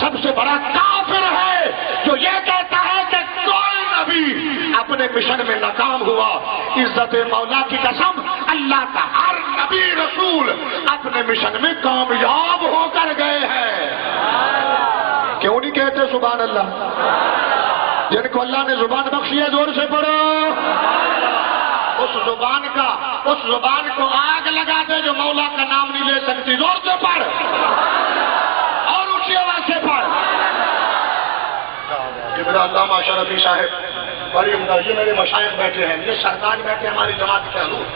سب سے بڑا کافر ہے، جو یہ کہتا ہے کہ کوئی نبی اپنے مشن میں ناکام ہوا۔ عزت مولا کی قسم، اللہ کا ہر نبی رسول اپنے مشن میں کامیاب ہو کر گئے ہیں۔ کیوں نہیں کہتے سبحان اللہ؟ جن کو اللہ نے زبان بخشی ہے زور سے پڑھو۔ اس زبان کو آگ لگا دے جو مولا کا نام نہیں لے سکتی، زور سے پڑھ اور اونچی آواز سے پڑھ۔ یہ میرا علامہ شرفی صاحب بڑی عمدہ، یہ میرے مشائخ بیٹھے ہیں، یہ سرتاج بیٹھے ہماری جماعت کے حضور،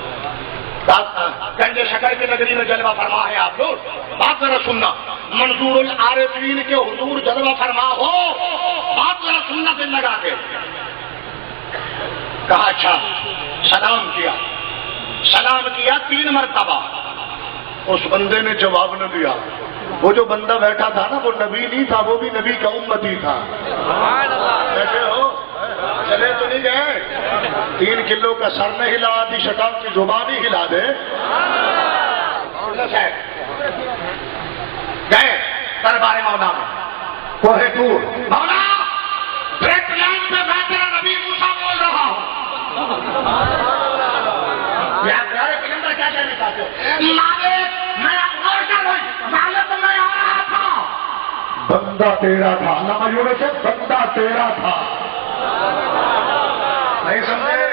گنج شکر کی نگری میں جلوہ فرما ہے۔ آپ لوگ بات ذرا سننا، منظور العارفین کے حضور جلوہ فرما ہو، بات ذرا سننا دل لگا کے۔ کہا اچھا، سلام کیا 3 مرتبہ، اس بندے نے جواب نہ دیا۔ وہ جو بندہ بیٹھا تھا نا، وہ نبی نہیں تھا، وہ بھی نبی کا امتی تھا۔ بیٹھے ہو، چلے تو نہیں گئے؟ 3 کلو کا سر نہ ہلا، آدھی شتاب کی زبان ہی ہلا دے۔ گئے دربار مولا میں، کوہ طور، مولا بریک لائن پہ میں تیرا نبی موسیٰ بول رہا ہوں۔ پیارے پیغمبر کیا کہنے چاہتے ہو؟ مالک میں آ رہا تھا، بندہ تیرا تھا، علامہ یونس بندہ تیرا تھا، نہیں سمجھے؟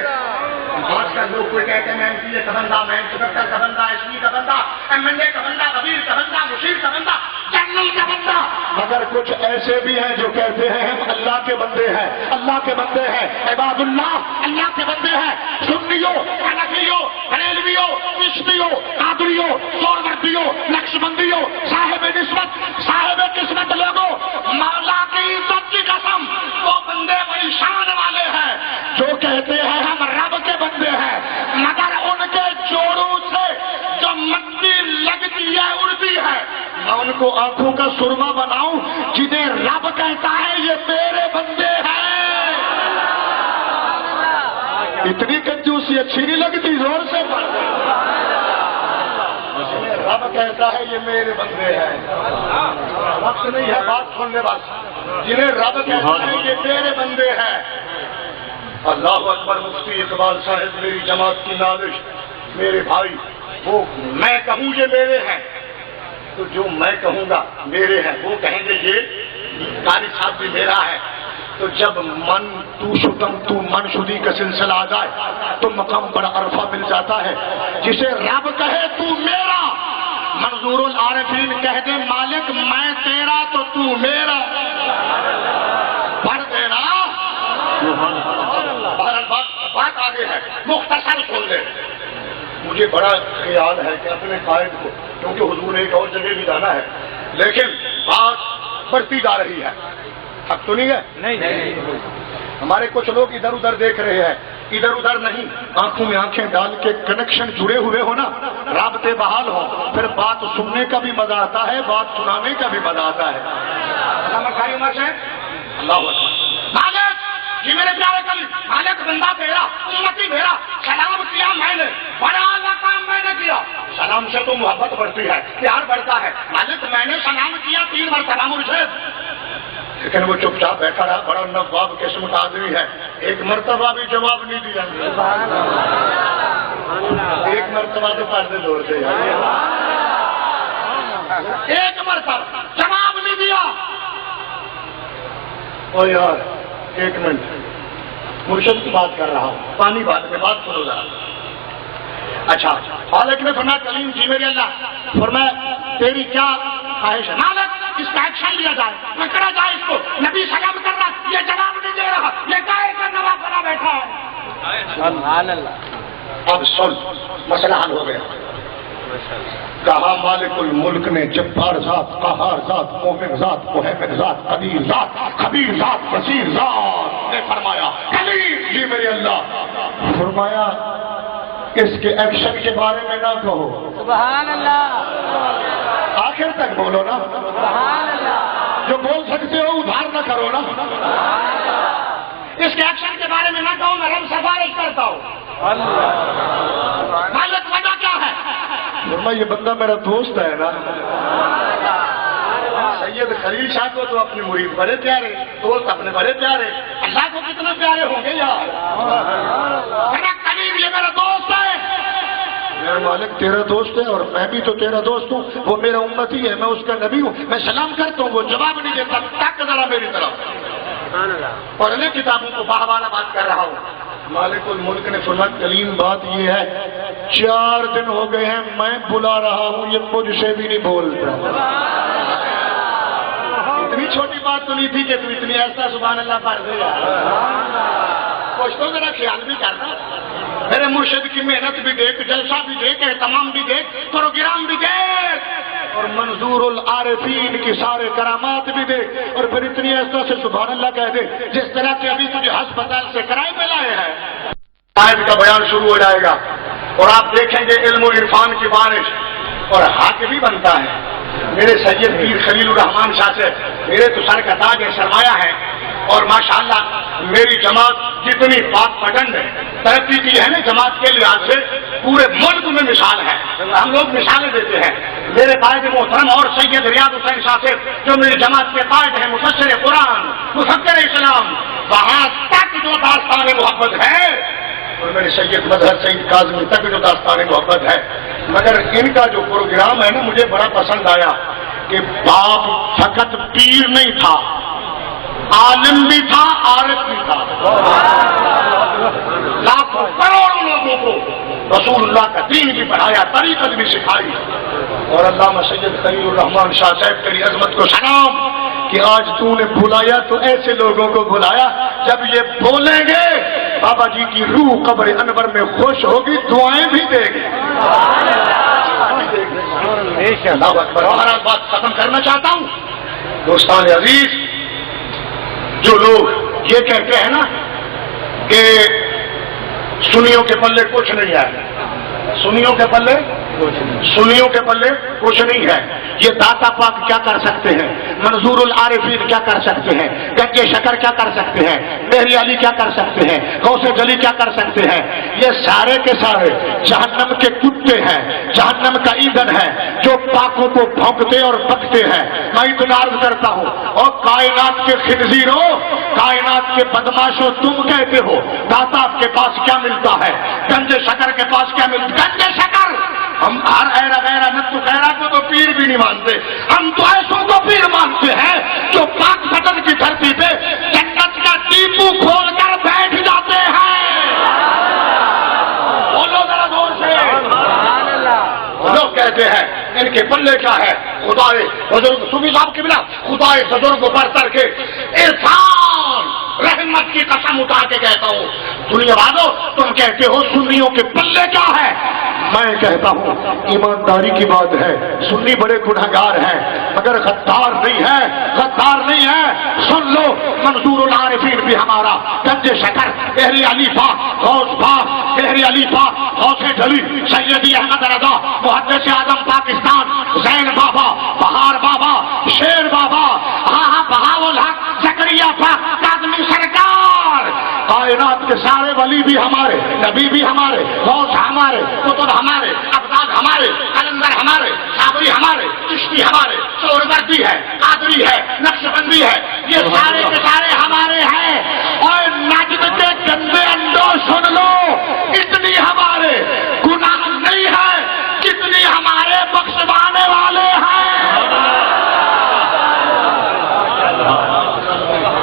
آج کل لوگ کوئی کہتے ہیں میں MPA کا بندہ، میں انسپکٹر کا بندہ، SP کا بندہ، MLA کا بندہ، وزیر کا بندہ، مشیر کا بندہ، جنرل کا بندہ، مگر کچھ ایسے بھی ہیں جو کہتے ہیں ہم اللہ کے بندے ہیں، اللہ کے بندے ہیں، عباد اللہ اللہ کے بندے ہیں۔ سنیوں، حنفیوں، بریلویوں، چشتیوں، قادریوں، سہروردیوں، نقشبندیوں، صاحب نسبت، صاحب قسمت لوگوں، مولا کی عزت کی قسم کو آنکھوں کا سرما بناؤں جنہیں رب کہتا ہے یہ میرے بندے ہیں؟ اتنی کنجوسی اچھی نہیں لگتی؟ زور سے رب کہتا ہے یہ میرے بندے ہیں. وقت نہیں ہے بات سننے بس. جنہیں رب کہتا ہے یہ میرے بندے ہیں. اللہ اکبر. مفتی اقبال صاحب میری جماعت کی نازش میرے بھائی، وہ میں کہوں یہ میرے ہیں تو جو میں کہوں گا میرے ہیں، وہ کہیں گے یہ قاری صاحب بھی میرا ہے. تو جب من تو شدم تو من شدی کا سلسلہ آ جائے تو مقام بڑا عرفہ مل جاتا ہے. جسے رب کہے تو میرا، منظور العارفین کہہ دے مالک میں تیرا تو تو میرا، پڑھ دینا. بات آگے ہے، مختصر سن لے. مجھے بڑا خیال ہے کہ اپنے قائد کو، کیونکہ حضور نے ایک اور جگہ بھی جانا ہے، لیکن بات بڑھتی جا رہی ہے. حق تو نہیں ہے؟ نہیں. ہمارے کچھ لوگ ادھر ادھر دیکھ رہے ہیں. ادھر ادھر نہیں، آنکھوں میں آنکھیں ڈال کے کنیکشن جڑے ہوئے ہو نا، رابطے بحال ہو، پھر بات سننے کا بھی مزہ آتا ہے، بات سنانے کا بھی مزہ آتا ہے. اللہ مالک جی میرے پیارے کل مالک بندہ تیرا، امتی میرا، سلام کیا میں نے، بڑا اعلیٰ کام میں نے کیا. سلام سے تو محبت بڑھتی ہے، پیار بڑھتا ہے. مالک میں نے سلام کیا 3 مرتبہ مرشد، لیکن وہ چپ چاپ بیٹھا رہا. بڑا نواب قسم کا آدمی ہے، 1 مرتبہ بھی جواب نہیں دیا. 1 مرتبہ تو پردے دور سے 1 مرتبہ جواب نہیں دیا. او یار 1 منٹ، مرشد کی بات کر رہا ہوں، پانی بات میں بات سنو ذرا. اچھا مالک نے فرمایا کلیم جی میرے اللہ، فرمایا تیری کیا خواہش ہے؟ مالک اس کا ایکشن لیا جائے، پکڑا جائے اس کو. نبی سلام کر رہا، یہ جواب نہیں دے رہا، یہ کائے کا نواب بنا بیٹھا ہے. اب سن، مسئلہ حل ہو گیا. کہا مالک الملک نے جبار ذات، قہار ذات، مومن ذات، مہیمن ذات، قدیر ذات، خبیر ذات، بصیر ذات نے فرمایا کلیم جی میرے اللہ، فرمایا اس کے ایکشن کے بارے میں نہ کہو. سبحان اللہ. آخر تک بولو نا. سبحان اللہ. جو بول سکتے ہو ادھار نہ کرو نا. اس کے ایکشن کے بارے میں نہ کہو، میں رب سفارش کرتا ہوں. مالک وجہ کیا ہے؟ یہ بندہ میرا دوست ہے نا. سید خلیل شاہ کو تو اپنے مرید بڑے پیارے، دوست اپنے بڑے پیارے، اللہ کو کتنے پیارے ہوں گے یار. میرا قریب یہ میرا دوست ہے. میرا مالک تیرا دوست ہے اور میں بھی تو تیرا دوست ہوں. وہ میرا امتی ہے، میں اس کا نبی ہوں. میں سلام کرتا ہوں، وہ جواب نہیں دیتا. تک ذرا میری طرف، اور انہیں کتابوں کو باہوالا بات کر رہا ہوں. مالک الملک نے فرمایا کلیم بات یہ ہے 4 دن ہو گئے ہیں میں بلا رہا ہوں، یہ مجھ سے بھی نہیں بولتا. اتنی چھوٹی بات تو نہیں تھی کہ تو اتنی ایسا سبحان اللہ پڑھ دے گا. کچھ تو میرا خیال بھی کرنا. میرے مرشد کی محنت بھی دیکھ، جلسہ بھی دیکھ، اہتمام بھی دیکھ، پروگرام بھی دیکھ، اور منظور العارفین کی سارے کرامات بھی دیکھ، اور پھر اتنی ایسا سے سبحان اللہ کہہ دے جس طرح کہ ابھی تجھے ہسپتال سے کرائے پہ لائے ہیں. آیت کا بیان شروع ہو جائے گا اور آپ دیکھیں گے علم و عرفان کی بارش، اور حق بھی بنتا ہے. میرے سید پیر خلیل الرحمان شاہ سے میرے تو سر کا تاج ہے، سرمایہ ہے، اور ماشاءاللہ میری جماعت جتنی پاک پٹن میں ترقی کی ہے نا جماعت کے لحاظ سے پورے ملک میں مثال ہے. ہم لوگ مثالیں دیتے ہیں. میرے قائد محترم اور سید ریاض حسین شاہ سے جو میری جماعت کے قائد ہیں، مفسر قرآن، مفکر اسلام، وہاں تک جو داستان محبت ہے، اور میرے سید مظہر سید کاظمی تک جو داستان محبت ہے. مگر ان کا جو پروگرام ہے نا مجھے بڑا پسند آیا کہ باپ فقط پیر نہیں تھا، عالم بھی تھا، عارف بھی تھا. لاکھوں کروڑوں لوگوں کو رسول اللہ کا دین بھی پڑھایا، طریقت بھی سکھائی. اور علامہ سید خلیل الرحمان شاہ صاحب تیری عظمت کو سلام کہ آج تو نے بلایا تو ایسے لوگوں کو بلایا جب یہ بولیں گے بابا جی کی روح قبر انور میں خوش ہوگی، دعائیں بھی دے گی. اللہ اکبر. اور بات ختم کرنا چاہتا ہوں دوستان عزیز، جو لوگ یہ کہتے ہیں نا کہ سنیوں کے پلے کچھ نہیں ہے، سنیوں کے پلے سنیوں کے پلے کچھ نہیں ہے. یہ داتا پاک کیا کر سکتے ہیں, منظور العارفین کیا کر سکتے ہیں, گنج شکر کیا کر سکتے ہیں, مہری علی کیا کر سکتے ہیں, غوث جلی کیا کر سکتے ہیں. یہ سارے کے سارے جہنم کے کتے ہیں, جہنم کا ایندھن ہے جو پاکوں کو بھونکتے اور بکتے ہیں. میں اتنا عرض کرتا ہوں, اور کائنات کے خنزیروں, کائنات کے بدماشوں, تم کہتے ہو داتا آپ کے پاس کیا ملتا ہے, گنج شکر کے پاس کیا ملتا ہے. گنج شکر ہم ہر ایرا غیرہ نتو غیرہ کو تو پیر بھی نہیں مانتے, ہم تو ایسوں کو پیر مانتے ہیں جو پاک پٹن کی دھرتی پہ جنت کا ٹیپو کھول کر بیٹھ جاتے ہیں. بولو ذرا زور سے. لوگ کہتے ہیں ان کے پلے کیا ہے, خدائے بزرگ صوفی صاحب کے بنا خدائے بزرگ پر کر کے عرفان رحمت کی قسم اٹھا کے کہتا ہوں, دنیا والوں تم کہتے ہو سنیوں کے پلے کیا ہے. میں کہتا ہوں ایمانداری کی بات ہے, سنی بڑے گنہگار ہیں مگر غدار نہیں ہے, غدار نہیں ہے. سن لو منظور العارفین بھی ہمارا, گنج شکر, اہل علی پاک, غوث پاک, اہل علی پاک, غوث جلی, سیدی احمد رضا, محدث اعظم پاکستان, زین بابا, بہار بابا, شیر بابا, ہاں بہاول حق, زکریا پاک, کاظمی سرکار, کائنات کے سارے ولی بھی ہمارے, نبی بھی ہمارے, غوث ہمارے, قطب ہمارے, ابدال ہمارے, قلندر ہمارے, صابری ہمارے, چشتی ہمارے, سہروردی ہے, قادری ہے, نقشبندی ہے, یہ سارے کے سارے ہمارے ہیں. اور نجد کے گندے انڈوں سن لو, اتنی ہمارے گناہ نہیں ہے جتنی ہمارے بخشوانے والے ہیں.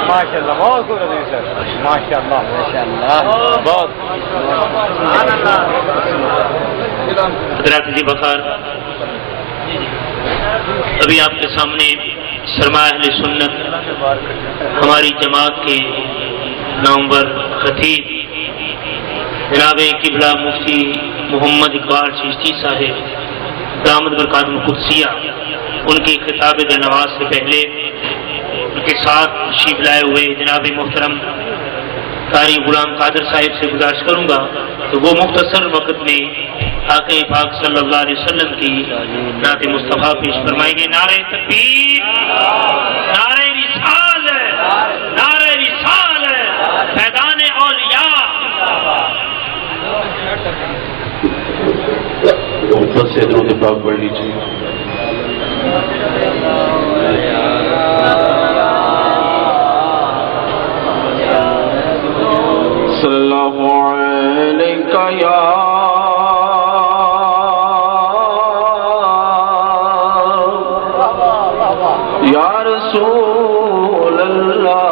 ماشاء اللہ, بہت خوبصورت ہے سر, ماشاء اللہ ماشاء اللہ, بہت. حضرات جی بخار, ابھی آپ کے سامنے سرمایہ اہل سنت ہماری جماعت کے نامور خطیب جناب قبلہ مفتی محمد اقبال چشتی صاحب دامت برکات القدسیہ, ان کے خطاب نواز سے پہلے ان کے ساتھ تشریف لائے ہوئے جناب محترم قاری غلام قادر صاحب سے گزارش کروں گا تو وہ مختصر وقت میں آقا پاک صلی اللہ علیہ وسلم کی نعت مصطفیٰ پیش فرمائیں گے. نعرہ تکبیر, نعرہ رسالت, نعرہ رسالت, فیضان اولیاء. محبت سے درود پاک پڑھ لیجیے. صلی اللہ علیہ یا رسول اللہ,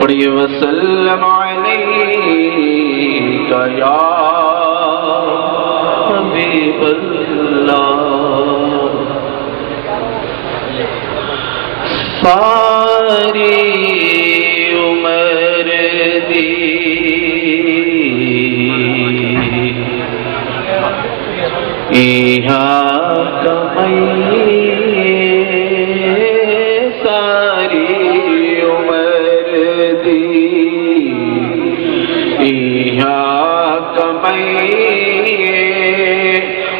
پڑھیے وسلم علیکہ یا حبیب اللہ. ساری عمر دی کمائی, ساری عمر دی کمائی,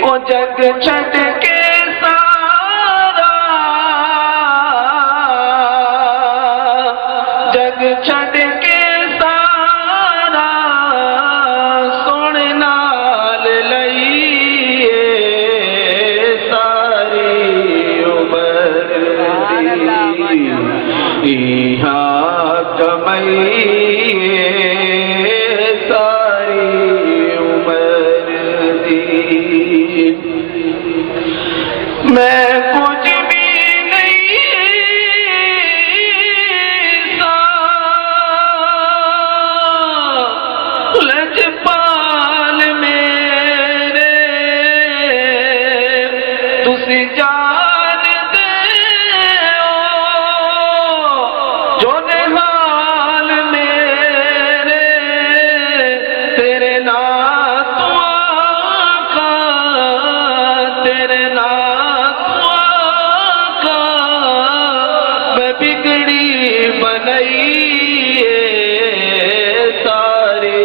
او جگ چھٹ کے سارا, جگ چھٹ کے سارا سونے نال لئیے, ساری عمر دی کمائی, ساری عمر دی. میں کچھ بھی نہیں سا لجپال میرے, تسی جان دے جو نحال میرے, تیرے نام تو آقا, تیرے نام تو آقا, میں بگڑی بنائی, ساری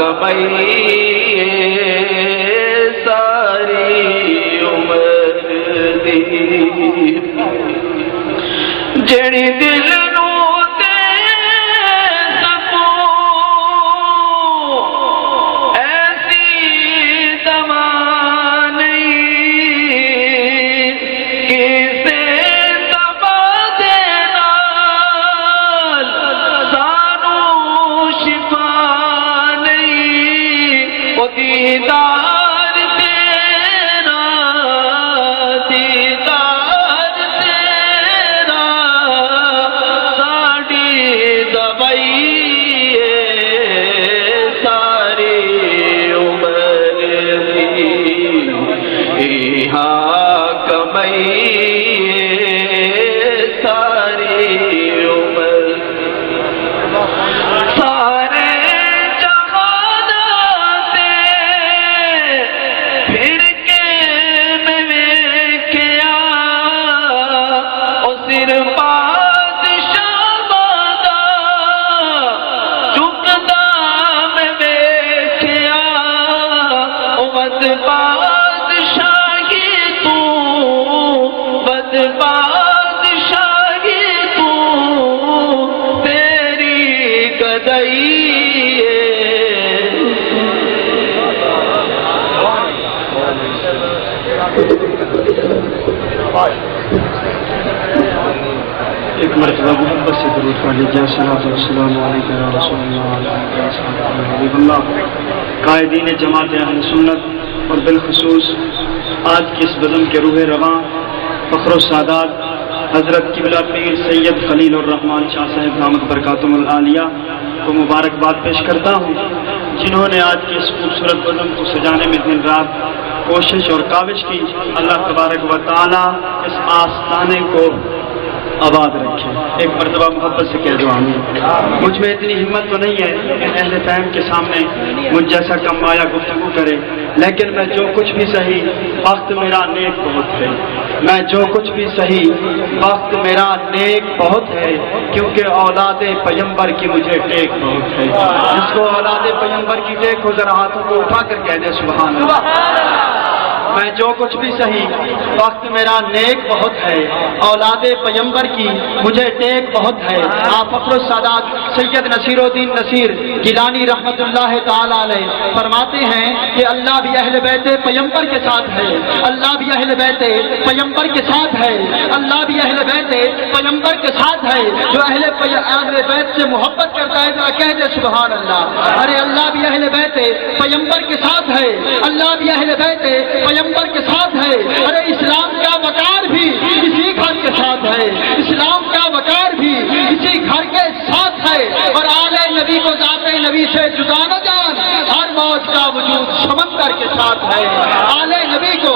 کمائیے ساری عمر دی جڑی دل نو دے سکوں ایسی دوا نہیں کسے دوا دے نال سانو شفا نہیں او دیدار تیرا دیدار تیرا ساڈی دوائی ساری عمر دی ہاں کمائی ساری عمر سارے جہان دے پھر کے میں ویکھیا او سر بادشاہ دا چکدا میں ویکھیا او ود بادشاہی تو ود بادشاہی تو تیری گدائی ایک مرتبہ محبت سے درود پڑھ لیجیے الصلوۃ والسلام علیکم یا رسول اللہ حبیب اللہ۔ قائدین جماعت اہل سنت اور بالخصوص آج کی اس بزم کے روح رواں فخر السادات حضرت قبلہ پیر سید خلیل الرحمن شاہ صاحب دامت برکاتہم العالیہ کو مبارکباد پیش کرتا ہوں، جنہوں نے آج کی اس خوبصورت بزم کو سجانے میں دن رات کوشش اور کاوش کی۔ اللہ تبارک و تعالی اس آستانے کو آباد رکھے۔ ایک مرتبہ محبت سے کہہ دو آمین۔ مجھ میں اتنی ہمت تو نہیں ہے کہ اہل فہم کے سامنے مجھ جیسا کم آیا گفتگو کرے، لیکن میں جو کچھ بھی صحیح وقت میرا نیک بہت ہے، میں جو کچھ بھی صحیح وقت میرا نیک بہت ہے، کیونکہ اولاد پیمبر کی مجھے ٹیک بہت ہے۔ جس کو اولاد پیمبر کی ٹیک ہو ذرا ہاتھوں کو اٹھا کر کہہ دے سبحان اللہ۔ میں جو کچھ بھی صحیح وقت میرا نیک بہت ہے، اولاد پیمبر کی مجھے ٹیک بہت ہے۔ آپ فخر السادات سید نصیر الدین نصیر گیلانی رحمت اللہ تعالی علیہ فرماتے ہیں کہ اللہ بھی اہل بیت پیمبر کے ساتھ ہے، اللہ بھی اہل بیت پیمبر کے ساتھ ہے، اللہ بھی اہل بیت پیمبر کے ساتھ ہے۔ جو اہل بیت سے محبت کرتا ہے ذرا کہہ دے سبحان اللہ۔ ارے اللہ بھی اہل بیت پیمبر کے ساتھ ہے، اللہ بھی اہل بیت پیمبر کے ساتھ ہے۔ ارے اسلام کا وقار بھی اسی گھر کے ساتھ ہے، اسلام کا وقار بھی اسی گھر کے ساتھ ہے۔ اور آل نبی کو ذات نبی سے جدا نہ جان، ہر موج کا وجود سمندر کے ساتھ ہے۔ آل نبی کو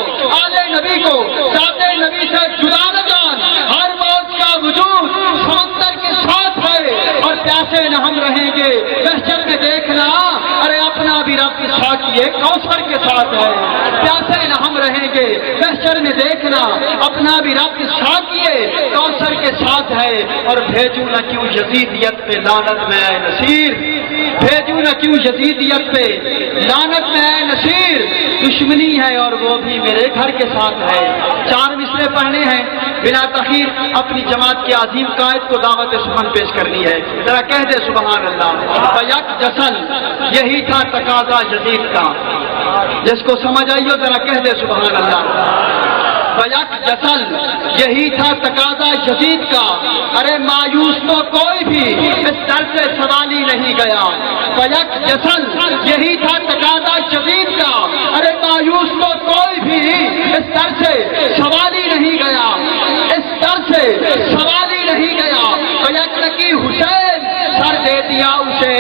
ذات نبی سے جدا نہ جان، ہر موج کا وجود سمندر کے ساتھ ہے۔ اور پیاسے نہ ہم رہیں گے محشر میں دیکھنا، ارے اپنا بھی رب ساقیے کوثر کے ساتھ ہے۔ پیاسے نہ ہم رہیں گے محشر میں دیکھنا، اپنا بھی رب ساقیے کوثر کے ساتھ ہے۔ اور بھیجوں نہ کیوں یزیدیت پہ لعنت میں اے نصیر، بھیجوں نہ کیوں یزیدیت پہ لعنت میں اے نصیر، دشمنی ہے اور وہ بھی میرے گھر کے ساتھ ہے۔ 4 مصرے پڑھنے ہیں بلا تاخیر، اپنی جماعت کے عظیم قائد کو دعوت سخن پیش کرنی ہے۔ ذرا کہہ دے سبحان اللہ۔ بیک جسل یہی تھا تقاضا یزید کا، جس کو سمجھ آئیو ذرا کہہ دے سبحان اللہ۔ بیک جسل یہی تھا تقاضا یزید کا، ارے مایوس تو کوئی بھی اس در سے سوالی نہیں گیا۔ بیک جسل یہی تھا تقاضا یزید کا، ارے مایوس تو کوئی بھی اس در سے سوالی نہیں گیا، اس در سے سوالی نہیں گیا۔ بیک لکی حسین سر دے دیا اسے،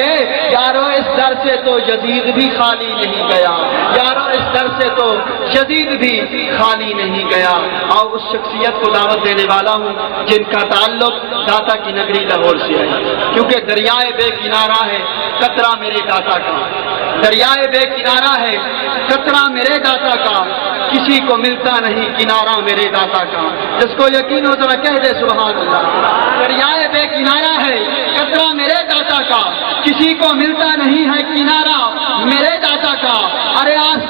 یارو اس در سے تو یزید بھی خالی نہیں گیا، یارو اس در سے تو یزید بھی خالی نہیں گیا۔ اور اس شخصیت کو دعوت دینے والا ہوں جن کا تعلق داتا کی نگری لاہور سے ہے، کیونکہ دریائے بے کنارہ ہے قطرہ میرے داتا کا، دریائے بے کنارہ ہے قطرہ میرے داتا کا، کسی کو ملتا نہیں کنارہ میرے داتا کا۔ جس کو یقین ہو ذرا کہہ دے سبحان اللہ۔ دریائے بے کنارہ ہے قطرہ میرے داتا کا، کسی کو ملتا نہیں ہے کنارہ